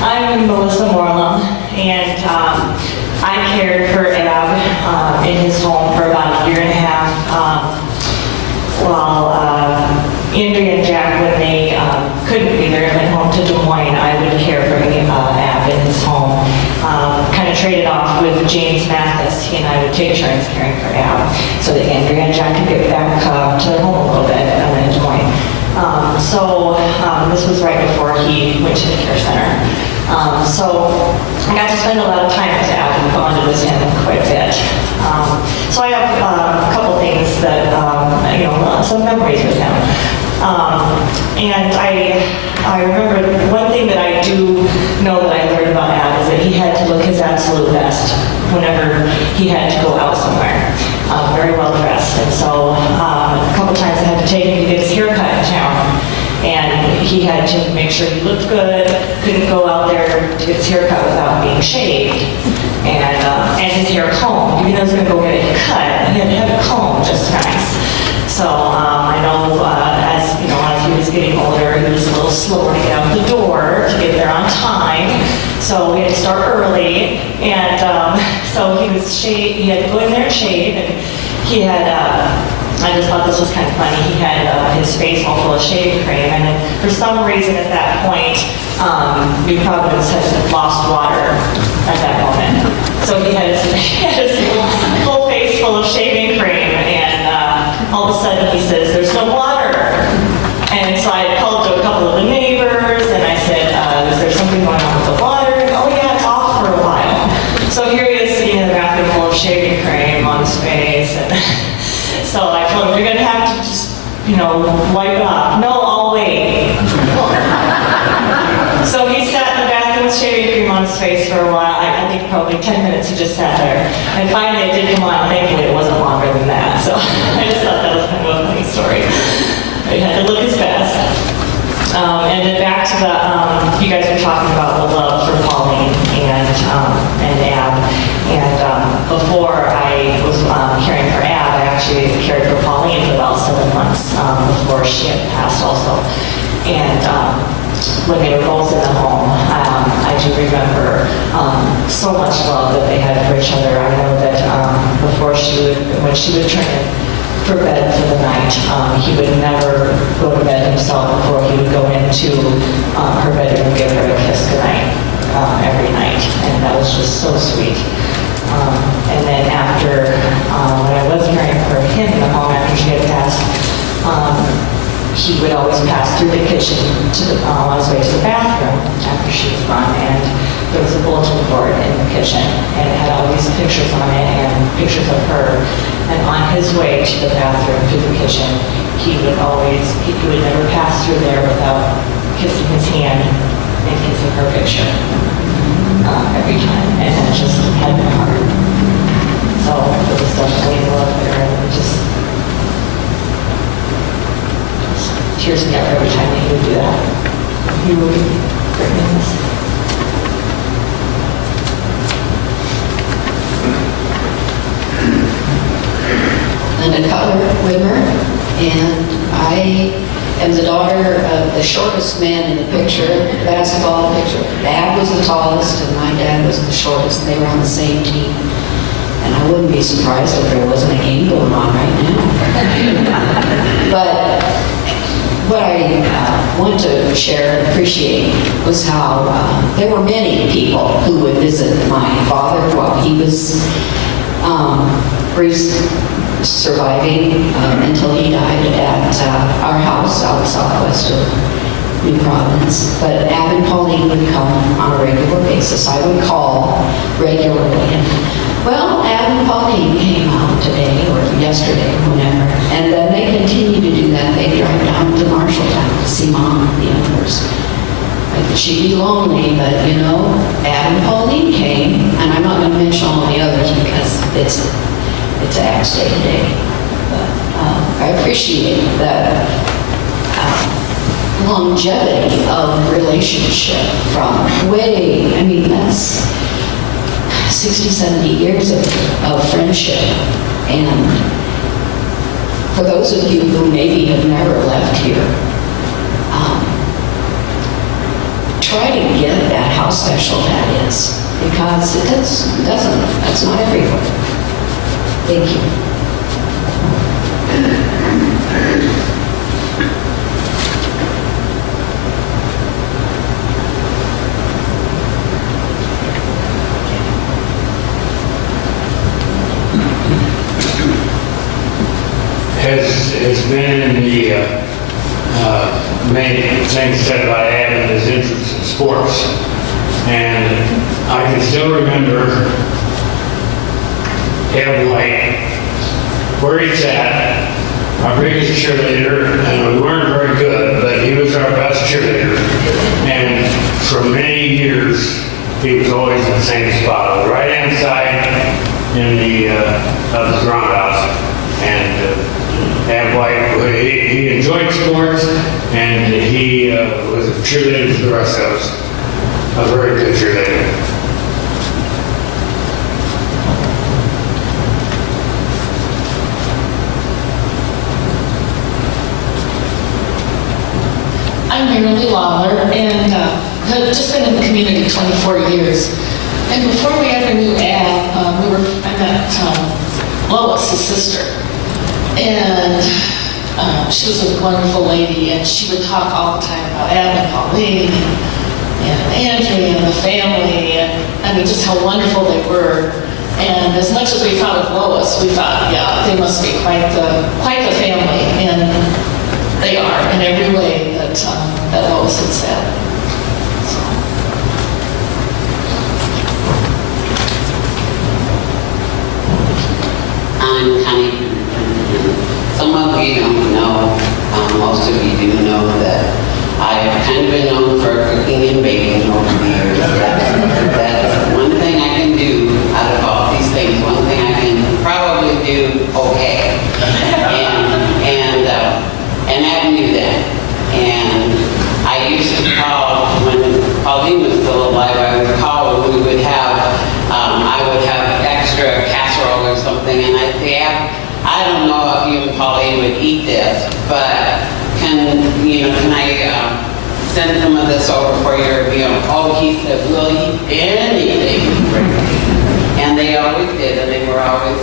I'm Melissa Morlum, and I cared for Ab in his home for about a year and a half while Andrea and Jack, when they couldn't be there and went home to Des Moines, I would care for Ab in his home. Kind of traded off with James Mathis. He and I would take turns caring for Ab so that Andrea and Jack could get back to their home a little bit in Des Moines. So this was right before he went to the care center. So I got to spend a lot of time with Ab and bonded with him quite a bit. So I have a couple things that, some memories with him. And I remember one thing that I do know that I learned about Ab is that he had to look his absolute best whenever he had to go out somewhere. Very well dressed. And so a couple times I had to take him to get his hair cut in town. And he had to make sure he looked good, couldn't go out there to get his hair cut without being shaved, and his hair combed. Even though he was going to go get it cut, he had to have it combed just nice. So I know as he was getting older, he was a little slower to get out the door, to get there on time. So we had to start early, and so he was shaved. He had to go in there and shave, and he had. I just thought this was kind of funny. He had his face all full of shaving cream, and then for some reason at that point, New Providence had lost water at that moment. So he had his full face full of shaving cream, and all of a sudden he says, "There's no water." And so I called to a couple of the neighbors, and I said, "Is there something going on with the water?" And, "Oh yeah, it's off for a while." So here he is sitting in the bathroom full of shaving cream on his face, and so I told him, "You're going to have to just, wipe it off." "No, I'll wait." So he sat in the bathroom with shaving cream on his face for a while. I think probably 10 minutes he just sat there. And finally it did come on. Thankfully it wasn't longer than that. So I just thought that was kind of a funny story. He had to look his best. And then back to you guys were talking about the love for Pauline and Ab. And before I was caring for Ab, I actually cared for Pauline for about 7 months before she had passed also. And when they were both in the home, I do remember so much love that they had for each other. I know that when she would turn in for bed for the night, he would never go to bed himself before he would go into her bedroom and give her a kiss goodnight every night. And that was just so sweet. And then after, when I was caring for him in the home after she had passed, he would always pass through the kitchen on his way to the bathroom after she was gone, and there was a bulletin board in the kitchen, and it had all these pictures on it and pictures of her. And on his way to the bathroom, to the kitchen, he would never pass through there without kissing his hand and kissing her picture every time, and that just had my heart. So it was definitely love there, and just tears me up every time that he would do that. He would bring things. And the color. Whitmer, and I am the daughter of the shortest man in the picture, basketball picture. Dad was the tallest, and my dad was the shortest. They were on the same team. And I wouldn't be surprised if there wasn't a game going on right now. But what I want to share and appreciate was how there were many people who would visit my father while he was surviving until he died at our house out southwest of New Providence. But Ab and Pauline would come on a regular basis. I would call regularly. And, well, Ab and Pauline came out today or yesterday, whenever. And then they continue to do that. They drive down to Marshalltown to see Mom and the others. Like, she'd be lonely, but you know, Ab and Pauline came, and I'm not going to mention all the others because it's Ab's Day today. But I appreciate the longevity of relationship from way, I mean, that's 60, 70 years of friendship. And for those of you who maybe have never left here, try to get that how special that is, because that's not everywhere. Thank you. Has been in the main things said about having his interest in sports. And I can still remember Ed White, where he's at, our biggest cheerleader, and we weren't very good, but he was our best cheerleader. And for many years, he was always in the same spot, on the right-hand side in the of the roundhouse. And Ed White, he enjoyed sports, and he was a cheerleader for the rest of us. A very good cheerleader. I'm Marlene Lawler, and have just been in the community 24 years. And before we ever knew Ab, I met Lois, his sister. And she was a wonderful lady, and she would talk all the time about Ab and Pauline and Andrea and the family, and I mean, just how wonderful they were. And as much as we thought of Lois, we thought, yeah, they must be quite the family, and they are in every way that Lois had said. I'm Connie. Some of you don't know, most of you do know that I've kind of been known for cooking and baking over the years. That's one thing I can do out of all these things. One thing I can probably do okay. And I knew that. And I used to call, when Pauline was still alive, I would call and we would have, I would have extra casserole or something, and I'd say, I don't know if you and Pauline would eat this, but can I send some of this over for your meal? Oh, he said, we'll eat anything. And they always did, and they were always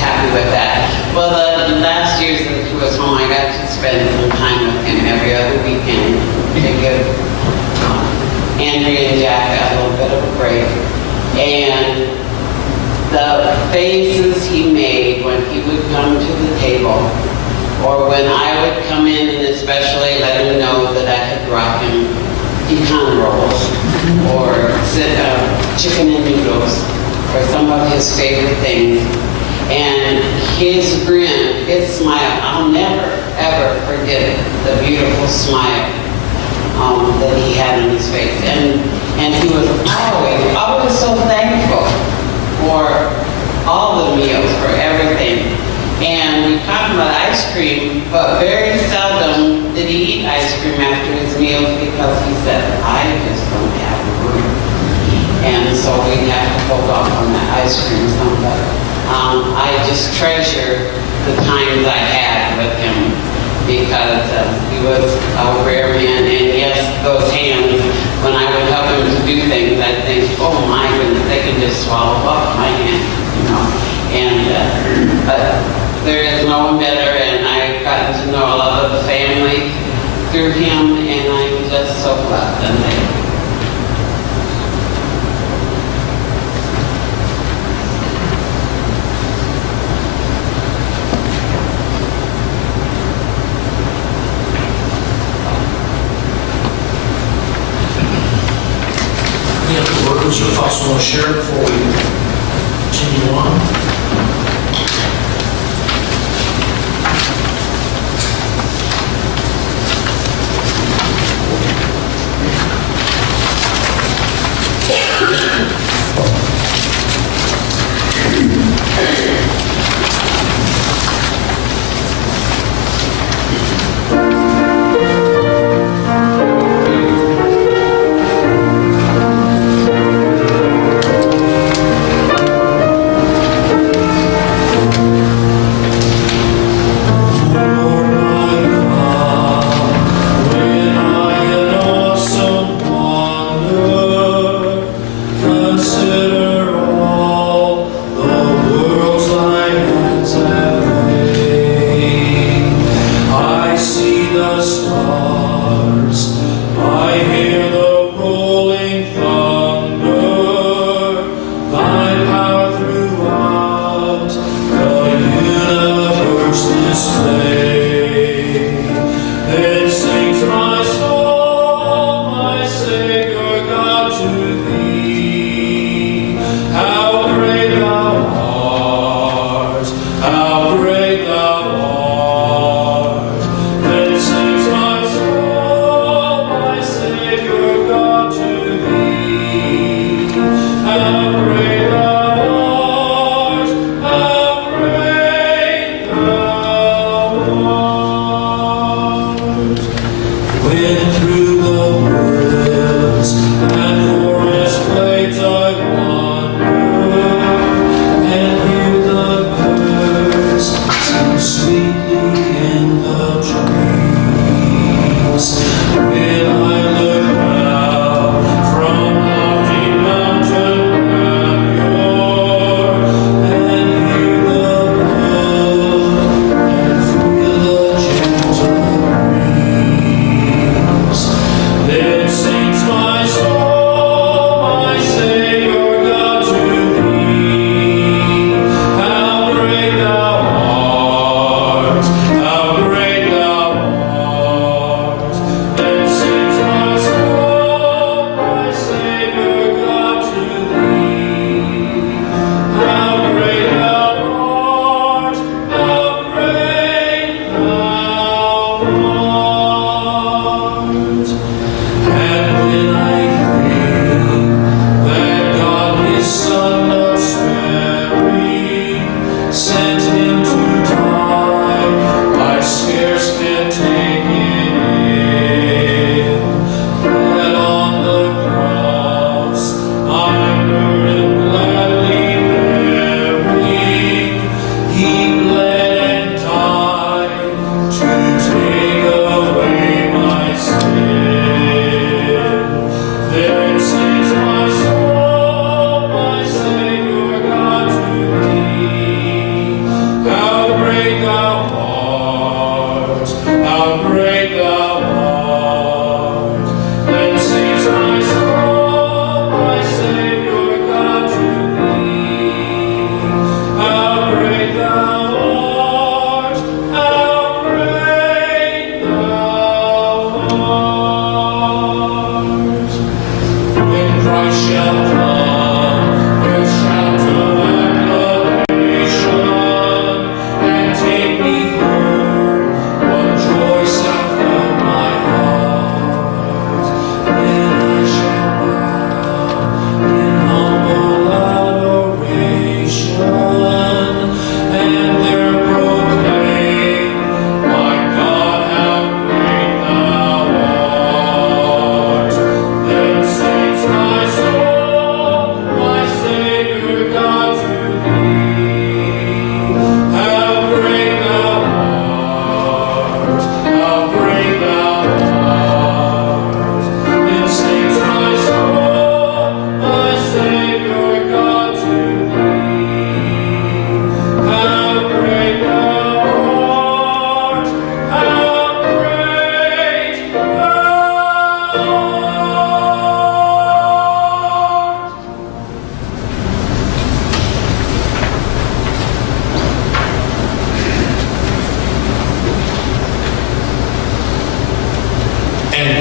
happy with that. Well, the last years that he was home, I got to spend some time with him every other weekend to give Andrea and Jack a little bit of a break. And the faces he made when he would come to the table, or when I would come in and especially let him know that I had brought him pecan rolls, or chicken and noodles, or some of his favorite things. And his grin, his smile, I'll never, ever forget the beautiful smile that he had on his face. And he was always so thankful for all the meals, for everything. And we talked about ice cream, but very seldom did he eat ice cream after his meals because he said, I just don't have room. And so we'd have to hold off on that ice cream some, but I just treasure the times I had with him, because he was a rare man. And yes, those hands, when I would help him to do things, I'd think, oh my goodness, they can just swallow up my hand, you know. And but there is no one better, and I've gotten to know a lot of the family through him, and I'm just so blessed and thankful. Any other words or thoughts you want to share before we continue on?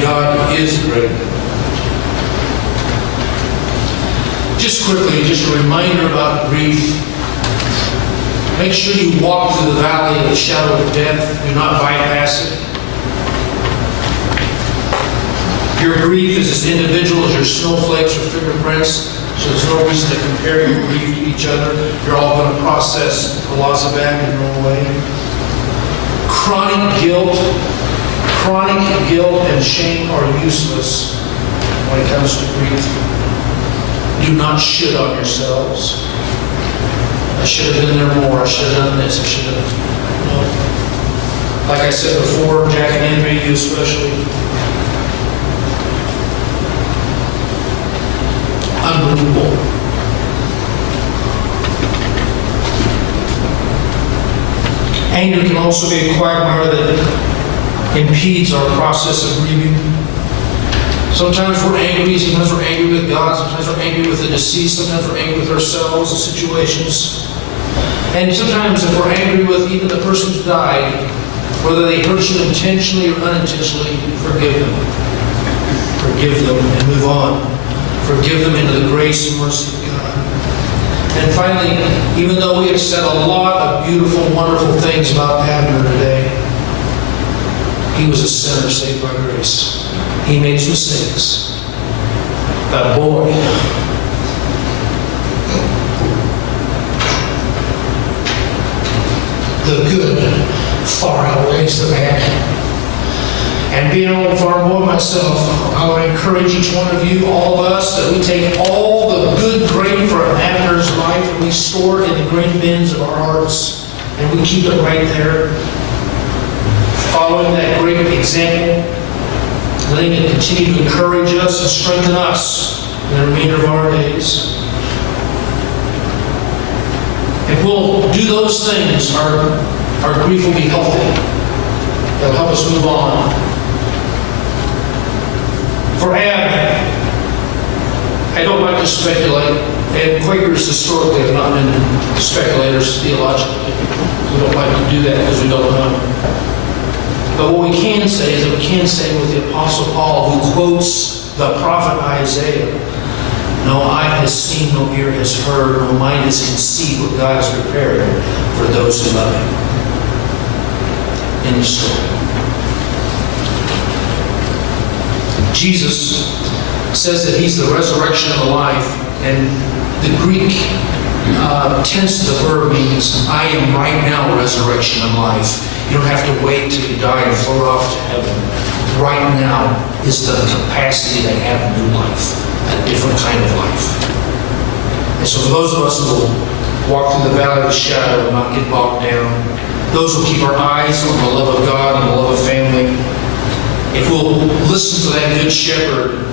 God is great. Just quickly, just a reminder about grief. Make sure you walk through the valley of the shadow of death. Do not bypass it. Your grief is as individual as your snowflakes or fingerprints, so there's no reason to compare your grief to each other. You're all going to process the loss of Abner in your own way. Chronic guilt and shame are useless when it comes to grief. Do not shit on yourselves. I should have been there more. I should have done this. I should have. No. Like I said before, Jack and Andrew, you especially. Unbelievable. Anger can also be a quagmire that impedes our process of grieving. Sometimes we're angry with God, sometimes we're angry with the deceased, sometimes we're angry with ourselves and situations. And sometimes if we're angry with even the person who died, whether they hurt you intentionally or unintentionally, forgive them. Forgive them and move on. Forgive them into the grace and mercy of God. And finally, even though we have said a lot of beautiful, wonderful things about Abner today, he was a sinner saved by grace. He made his mistakes. But boy, the good far outweighs the bad. And being an old farm boy myself, I would encourage each one of you, all of us, that we take all the good grain from Abner's life and we store it in the grain bins of our hearts, and we keep it right there, following that great example, letting it continue to encourage us and strengthen us in the remainder of our days. If we'll do those things, our grief will be healthy. It'll help us move on. For Abner, I don't like to speculate, and Quakers historically have not been speculators theologically. We don't like to do that because we don't know. But what we can say is that we can say with the Apostle Paul, who quotes the prophet Isaiah, no eye has seen, no ear has heard, no mind has conceived what God has prepared for those who love Him. In the story. Jesus says that He's the resurrection and the life, and the Greek tense of the verb means, I am right now resurrection and life. You don't have to wait till you die and float off to heaven. Right now is the capacity to have a new life, a different kind of life. And so for those of us who will walk through the valley of the shadow and not get bogged down, those who keep our eyes on the love of God and the love of family, if we'll listen to that good shepherd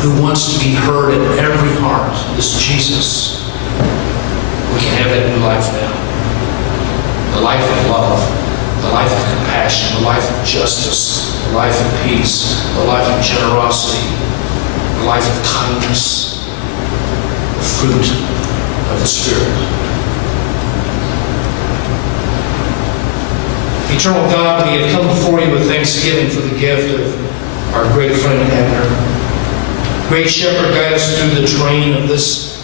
who wants to be heard in every heart, this Jesus, we can have that new life now. The life of love, the life of compassion, the life of justice, the life of peace, the life of generosity, the life of kindness, the fruit of the Spirit. Eternal God, we have come before you with thanksgiving for the gift of our great friend Abner. Great Shepherd, guide us through the terrain of this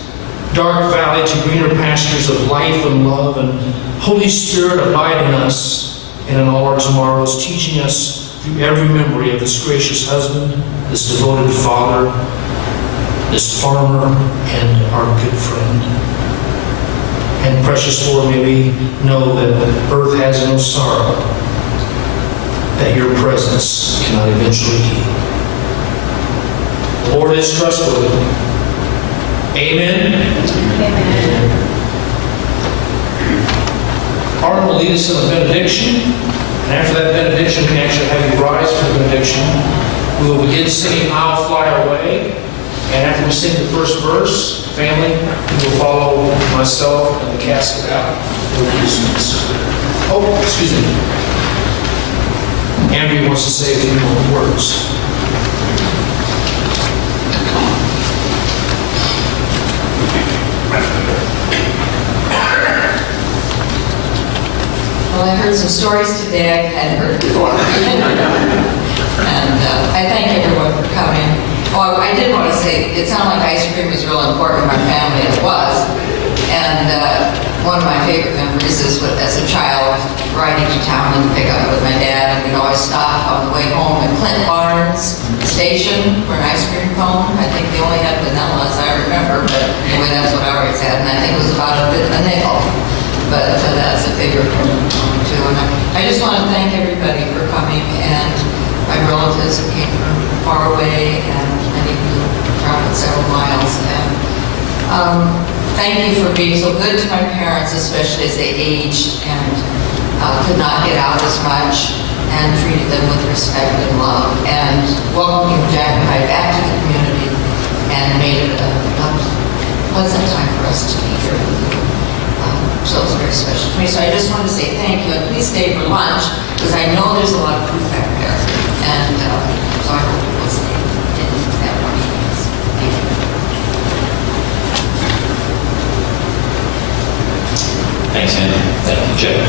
dark valley to greener pastures of life and love. And Holy Spirit, abide in us and in all our tomorrows, teaching us through every memory of this gracious husband, this devoted father, this farmer, and our good friend. And precious Lord, may we know that earth has no sorrow that your presence cannot eventually heal. The Lord is trustworthy. Amen. Amen. Arlen will lead us in a benediction. And after that benediction, we can actually have you rise for the benediction. We will begin singing I'll Fly Away. And after we sing the first verse, family, we will follow myself and the casket out. Oh, excuse me. Andrew wants to say a few more words. Well, I heard some stories today I hadn't heard before. And I thank support in my family it was. And one of my favorite memories is as a child riding to town in the pickup with my dad, and we'd always stop on the way home at Clint Barnes Station for an ice cream cone. I think they only had vanilla as I remember, but anyway, that's what I always had, and I think it was about a nickel. But that's a figure from too. And I just want to thank everybody for coming, and my relatives who came from far away, and many who traveled several miles. And thank you for being so good to my parents, especially as they aged and could not get out as much, and treated them with respect and love, and welcoming Jack and I back to the community, and made it a pleasant time for us to be here with you. So it was very special to me. So I just wanted to say thank you, and please stay for lunch, because I know there's a lot of food back there, and so I hope you'll stay and have lunch with us. Thank you. Thanks, Andy. Thank you, Jeff.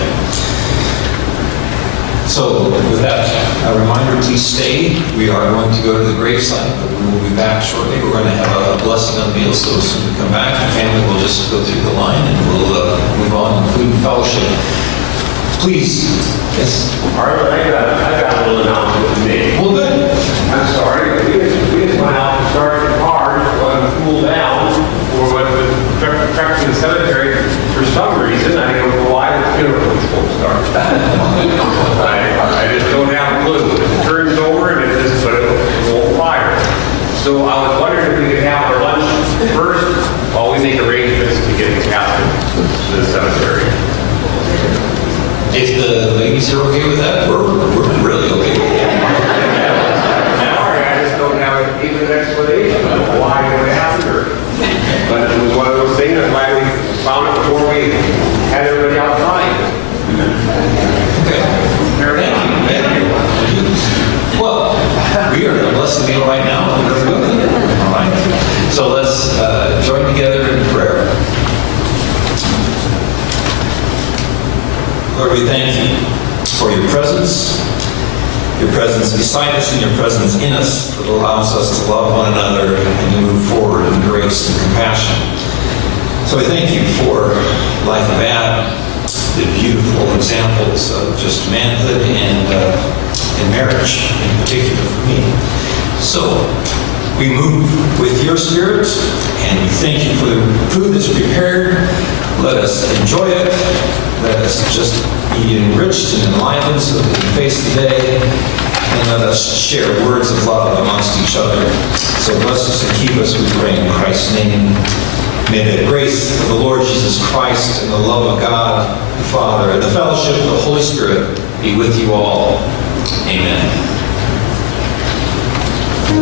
So with that, a reminder, please stay. We are going to go to the gravesite, but we will be back shortly. We're going to have a blessing on meals, so as soon as we come back, the family will just go through the line and we'll move on to food and fellowship. Please. Yes. Arlen, I got a little announcement to make. Well, good. I'm sorry. We just went out to start the cars when it cooled down, or when the trucks in the cemetery. For some reason, I don't know why the funeral was supposed to start. I just don't have a clue. It turns over and it just won't fire. So I was wondering if we could have our lunch first while we make arrangements to get the casket to the cemetery. If the ladies are okay with that, we're really okay with that. Sorry, I just don't have even an explanation of why it happened. But it was one of those things. I'm glad we found it before we had everybody outside. Okay. Thank you. Well, we are going to bless the meal right now. We're going to go there. All right. So let's join together in prayer. Lord, we thank you for your presence beside us and your presence in us that allows us to love one another and to move forward in grace and compassion. So I thank you for Life of Ab, the beautiful examples of just manhood and marriage in particular for me. So we move with your spirit, and we thank you for the food that's prepared. Let us enjoy it. Let us just be enriched and enlivened so that we can face the day, and let us share words of love amongst each other. So bless us and keep us, we pray in Christ's name. May the grace of the Lord Jesus Christ and the love of God the Father and the fellowship of the Holy Spirit be with you all. Amen. Oh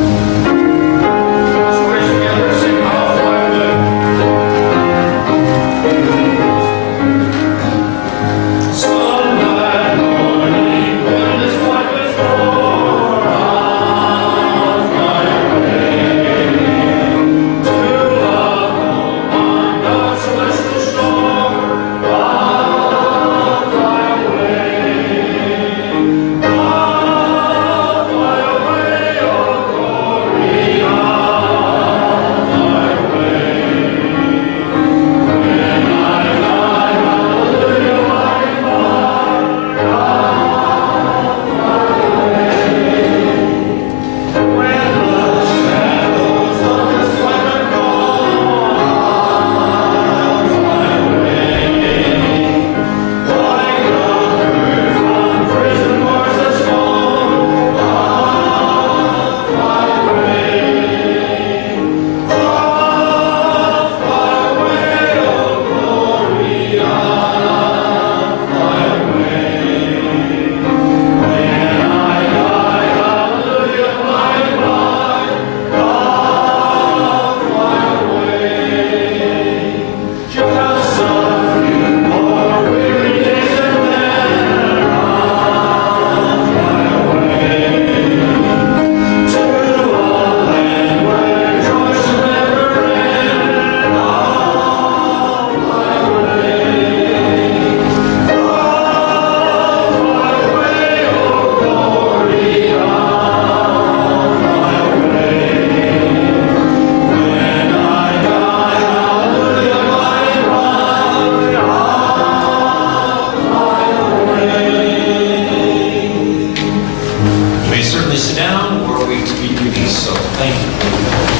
certainly sit down or we can be released, so thank you.